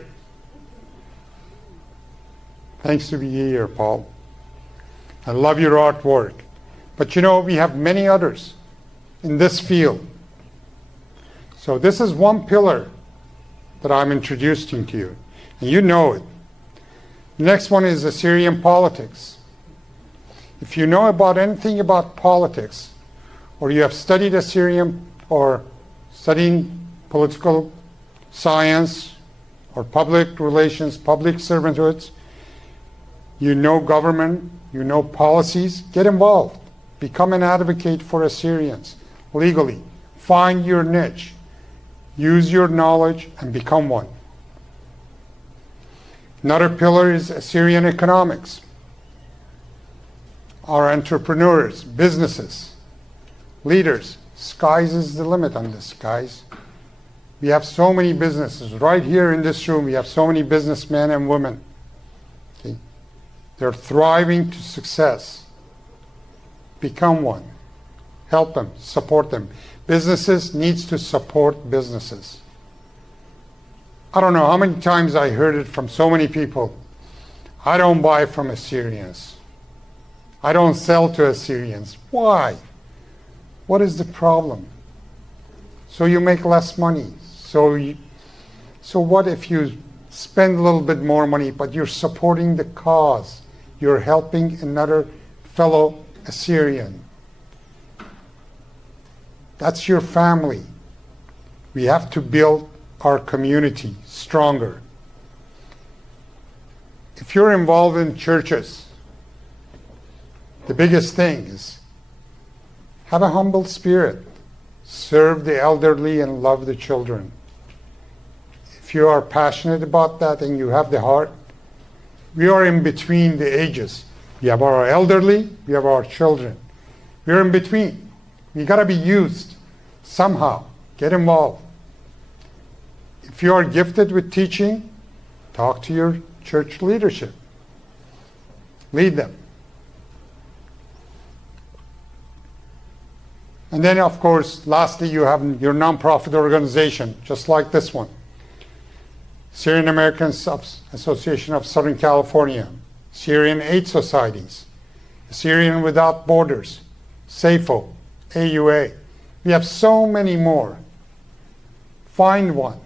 Thanks to be here, Paul. I love your artwork. But you know, we have many others in this field. So this is one pillar that I'm introducing to you. And you know it. The next one is Assyrian politics. If you know about anything about politics, or you have studied Assyrian or studying political science or public relations, public servanthoods, you know government, you know policies, get involved. Become an advocate for Assyrians legally. Find your niche. Use your knowledge and become one. Another pillar is Assyrian economics. Our entrepreneurs, businesses, leaders. Skies is the limit on this, guys. We have so many businesses. Right here in this room, we have so many businessmen and women. Okay? They're thriving to success. Become one. Help them, support them. Businesses needs to support businesses. I don't know how many times I heard it from so many people. I don't buy from Assyrians. I don't sell to Assyrians. Why? What is the problem? So you make less money. So what if you spend a little bit more money, but you're supporting the cause? You're helping another fellow Assyrian. That's your family. We have to build our community stronger. If you're involved in churches, the biggest thing is have a humble spirit. Serve the elderly and love the children. If you are passionate about that and you have the heart, we are in between the ages. We have our elderly, we have our children. We're in between. We got to be used somehow. Get involved. If you are gifted with teaching, talk to your church leadership. Lead them. And then, of course, lastly, you have your nonprofit organization, just like this one. Syrian American Association of Southern California, Syrian Aid Societies, Syrian Without Borders, SAFO, AUA. We have so many more. Find one.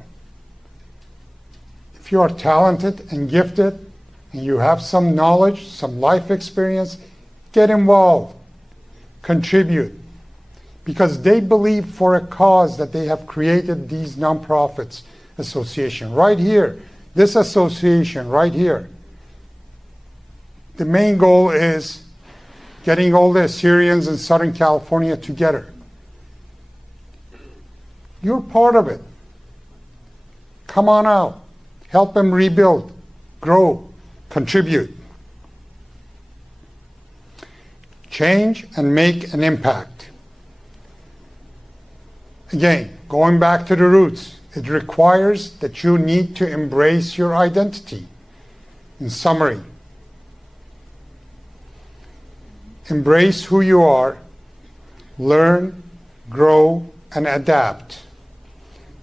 If you are talented and gifted, and you have some knowledge, some life experience, get involved. Contribute. Because they believe for a cause that they have created these nonprofits association right here. This association right here. The main goal is getting all the Assyrians in Southern California together. You're part of it. Come on out. Help them rebuild, grow, contribute. Change and make an impact. Again, going back to the roots, it requires that you need to embrace your identity. In summary, embrace who you are, learn, grow, and adapt,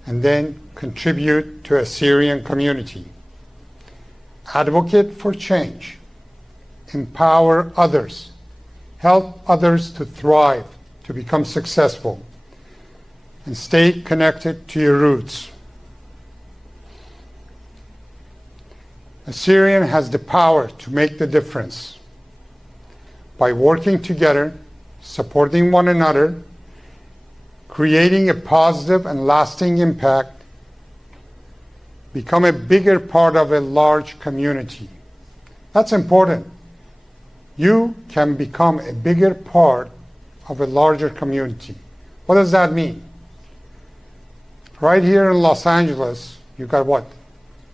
and then contribute to a Syrian community. Advocate for change. Empower others. Help others to thrive, to become successful. And stay connected to your roots. Assyrian has the power to make the difference. By working together, supporting one another, creating a positive and lasting impact, become a bigger part of a large community. That's important. You can become a bigger part of a larger community. What does that mean? Right here in Los Angeles, you got what?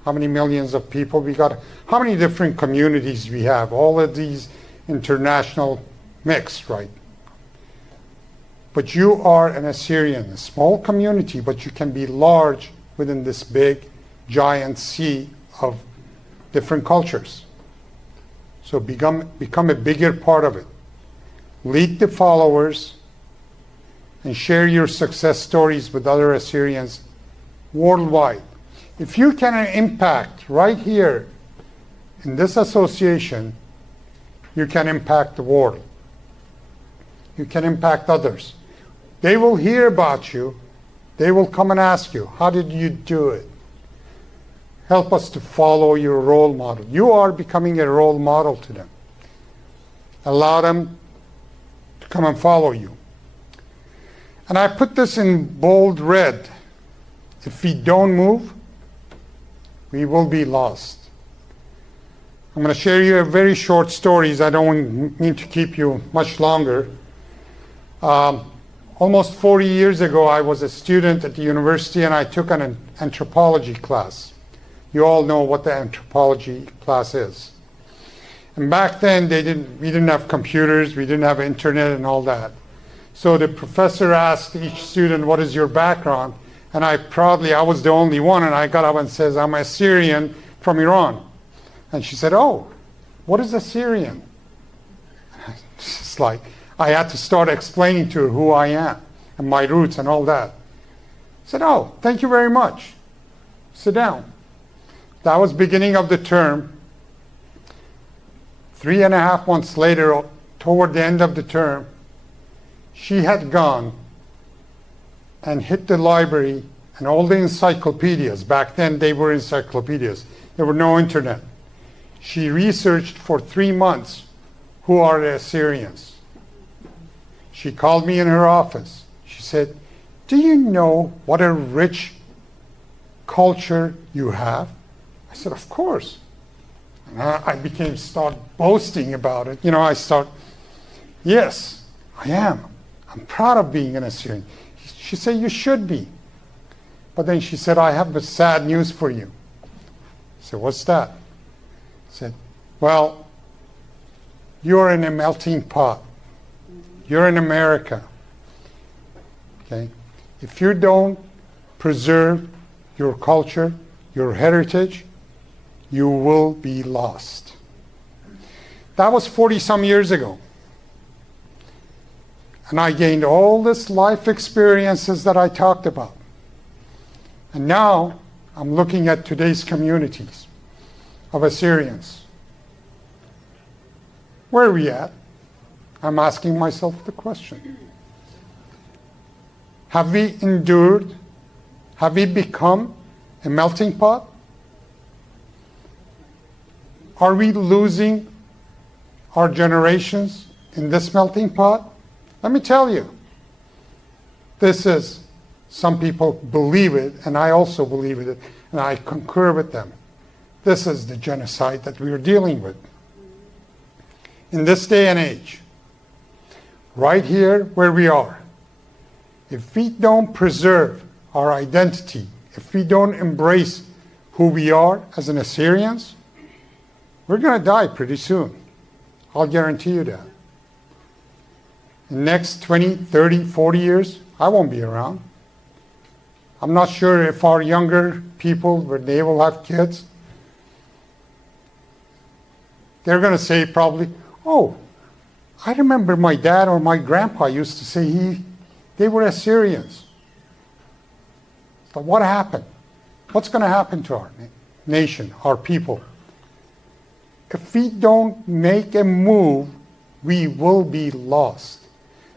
How many millions of people? We got how many different communities we have? All of these international mix, right? But you are an Assyrian, a small community, but you can be large within this big, giant sea of different cultures. So become a bigger part of it. Lead the followers and share your success stories with other Assyrians worldwide. If you can impact right here in this association, you can impact the world. You can impact others. They will hear about you. They will come and ask you, how did you do it? Help us to follow your role model. You are becoming a role model to them. Allow them to come and follow you. And I put this in bold red. If we don't move, we will be lost. I'm going to share you a very short stories. I don't mean to keep you much longer. Almost 40 years ago, I was a student at the university and I took an anthropology class. You all know what the anthropology class is. And back then, we didn't have computers, we didn't have internet and all that. So the professor asked each student, what is your background? And I was the only one, and I got up and says, I'm Assyrian from Iran. And she said, oh, what is Assyrian? It's like, I had to start explaining to her who I am and my roots and all that. I said, oh, thank you very much. Sit down. That was beginning of the term. 3.5 months later, toward the end of the term, she had gone and hit the library and all the encyclopedias. Back then, they were encyclopedias. There were no internet. She researched for 3 months who are the Assyrians. She called me in her office. She said, do you know what a rich culture you have? I said, of course. And I start boasting about it. Yes, I am. I'm proud of being an Assyrian. She said, you should be. But then she said, I have sad news for you. I said, what's that? I said, well, you're in a melting pot. You're in America. Okay? If you don't preserve your culture, your heritage, you will be lost. That was 40-some years ago. And I gained all this life experiences that I talked about. And now I'm looking at today's communities of Assyrians. Where are we at? I'm asking myself the question. Have we endured? Have we become a melting pot? Are we losing our generations in this melting pot? Let me tell you, some people believe it, and I also believe it, and I concur with them. This is the genocide that we are dealing with. In this day and age, right here where we are, if we don't preserve our identity, if we don't embrace who we are as an Assyrians, we're going to die pretty soon. I'll guarantee you that. In the next 20, 30, 40 years, I won't be around. I'm not sure if our younger people, when they will have kids, they're going to say probably, oh, I remember my dad or my grandpa used to say they were Assyrians. But what happened? What's going to happen to our nation, our people? If we don't make a move, we will be lost.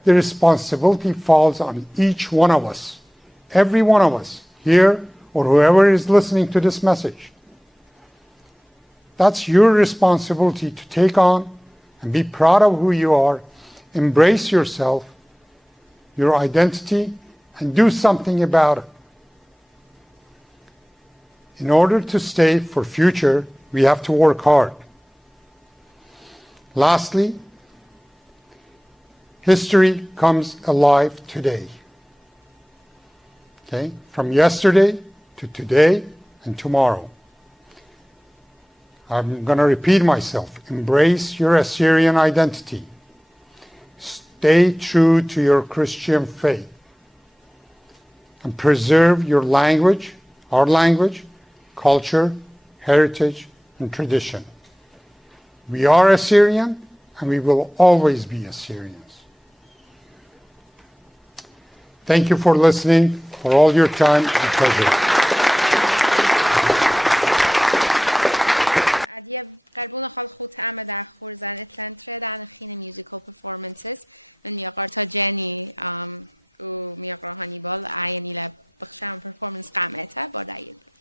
The responsibility falls on each one of us, every one of us here or whoever is listening to this message. That's your responsibility to take on and be proud of who you are, embrace yourself, your identity, and do something about it. In order to stay for future, we have to work hard. Lastly, history comes alive today. Okay? From yesterday to today and tomorrow. I'm going to repeat myself. Embrace your Assyrian identity. Stay true to your Christian faith. And preserve your language, our language, culture, heritage, and tradition. We are Assyrian, and we will always be Assyrians. Thank you for listening, for all your time and pleasure. عادیه قربون خال خود همه در خورزن اتلانتره در خین میوزیکال پرفورمنسز من میاقار تا جنی و میاقار هانیبال عینی لبخشم پرفورمنس قامته با داید.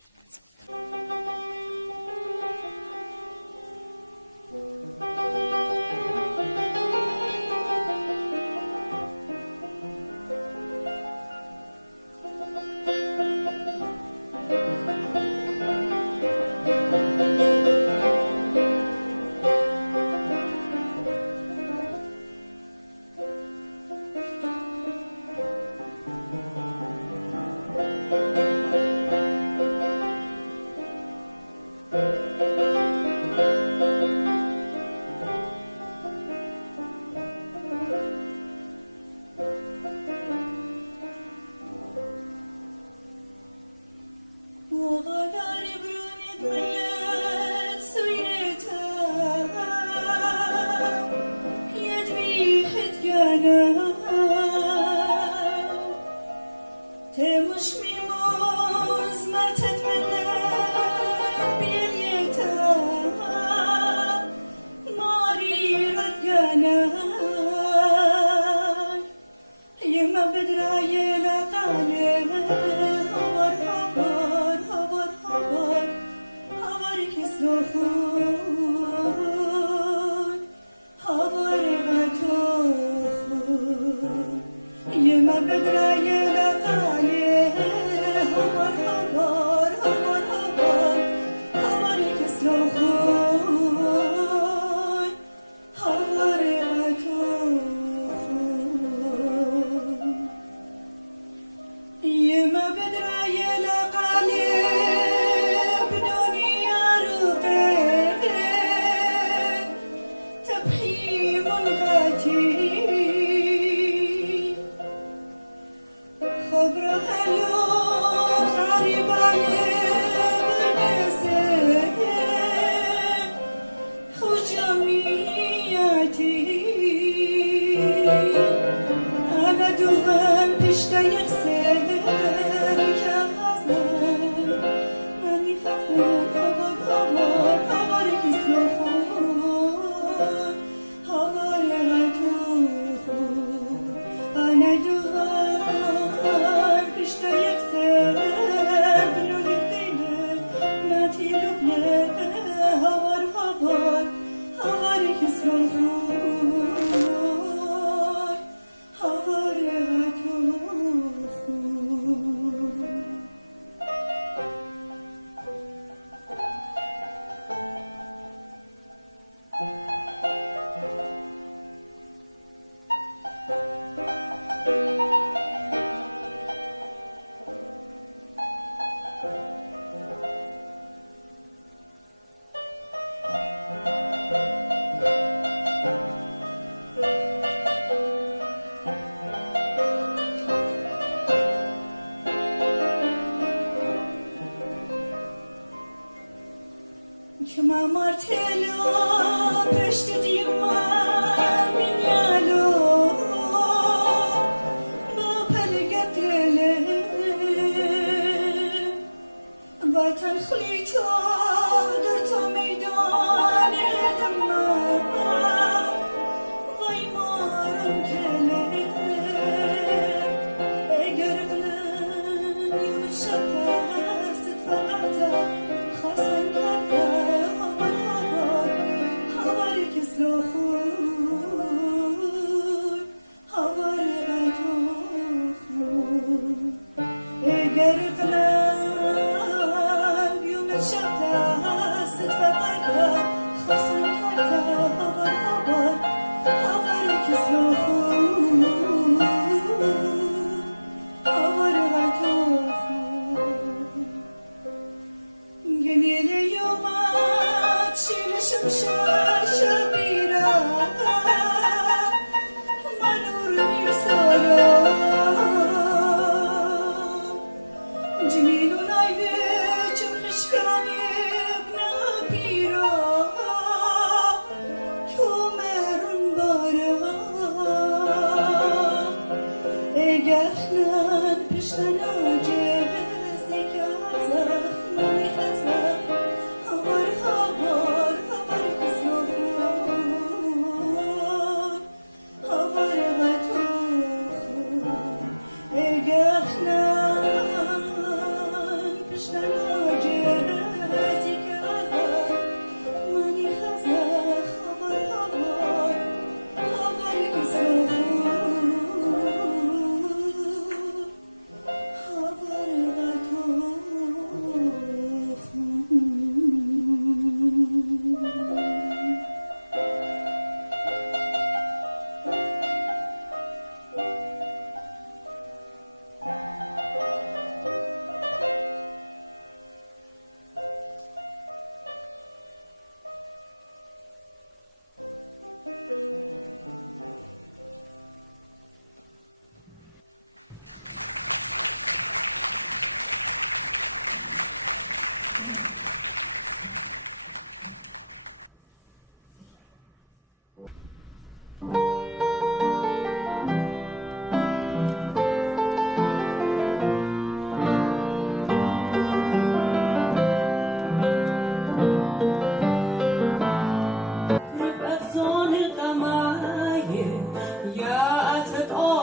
Yes.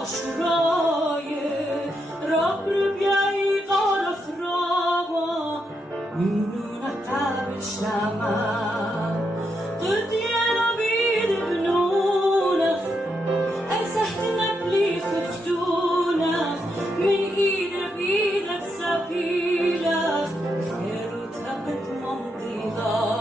آشورای رب بیایی قارخ رابا ممنون قبل شمع قدیه نبید بنونخ ای سحت نبلی خستونخ من ایده بیده بسبیلخ خیر و تقد منطقه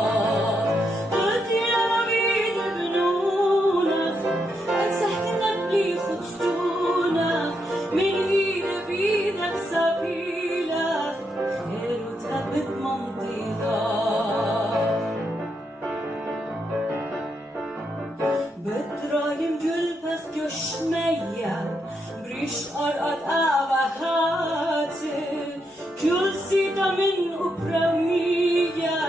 أرأت أبهاتي كل سيطة من أبرمية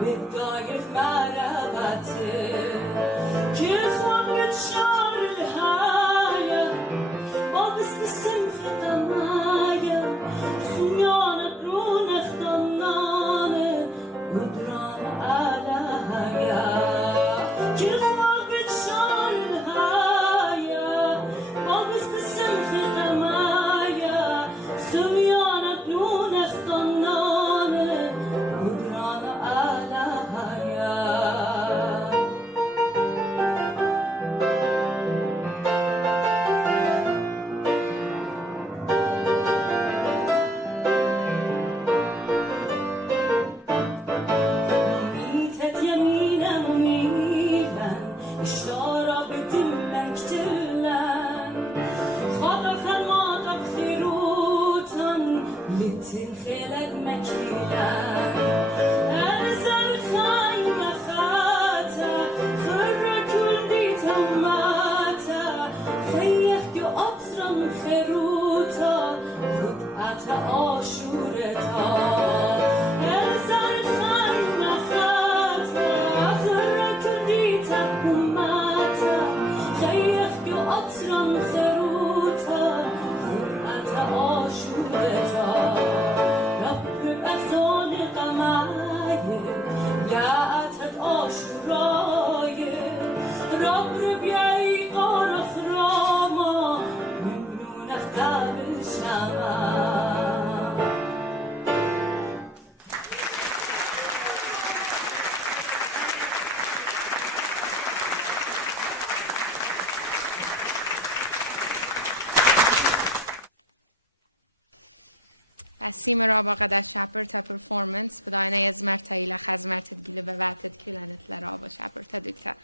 بالداير مراباتي كل خواب شعر الهاية بابس بسمخ قماية سنيانة برونخ ضنانة قدران على هايا كل خواب شعر الهاية بابس بسمخ قماية سنيانة برونخ ضنانة قدران على هايا مميتة يمينا مميلا إشارة بدمك تلان خطفا ما تبخروتا لتنخلق مكيلا أرزل خايمة خاتا خر كل دي توماتا خيخ يو أطرا خروتا خدعة آشورتا أرزل خايمة خاتا خر كل دي توماتا خيخ يو أطرا خروتا خدعة آشورتا رب بأخزان قماية يا أتت آشوراية رب ربيعي قارخ راما ممنون اختار الشمال Assyrian Martyrs شابرتا performance بداینه از مرتیلا خزمرت گیله به وقت کلانت لرابا شابرتا دکتا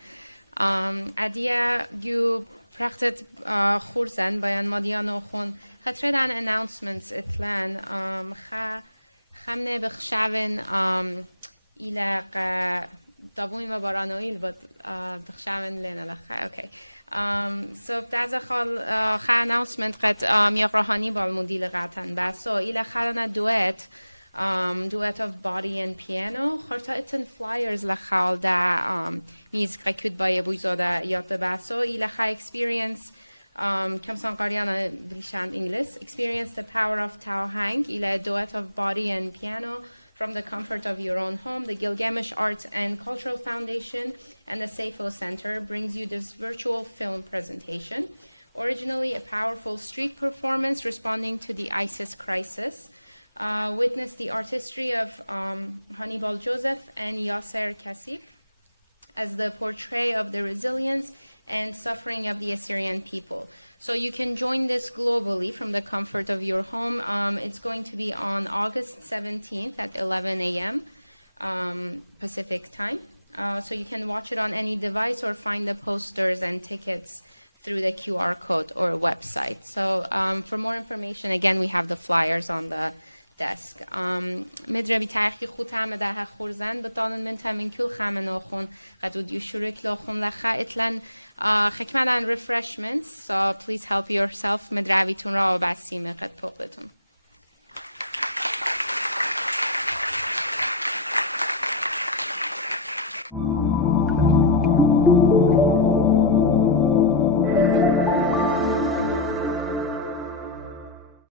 ادیا گو پرختت خورزن بیان مادیانو خون خطره دان announcements اتلان خمنه بخشاون ایلق دابویم و بارانویل بود بخشاون لنا لخه اوکی so that's a announcement قد میاقراهانی بالمودیل قطعاً بس so إلى خلنا duet of body and piano خرطة اتن flyers لخال دا میزق کود بای بویزاده یاد بس so إلى خا experience كم سانقاريانا بليشان English experience the power of Tao Hang إلى duet of body and piano from the comfort of your own home. The Gilgamesh Arts and Cultural Foundation and the Seifo Center brings you this virtual film presentation. Originally a powerful street performance responding to the ISIS crisis. Witness the artistry of Hannibal Joseph and Yasser Kassif as the portray of the resilience and suffering of the Assyrian people. So you can join this globally from the comfort of your home. It's going to be on August 17th at 11 a.m. Pacific time. So you can watch it on any device or find the posters and tickets through the QR code or website. So for more information, again, we have the flyers on the desk. مدربی تحقیق خود هم ده خورزن بتانن من تامین کل خامن آخون قدود یشورک لاخون لخا اتلن خکمدن refreshments. So please help yourself. مدربی تون را بسیمه قد پقلتون.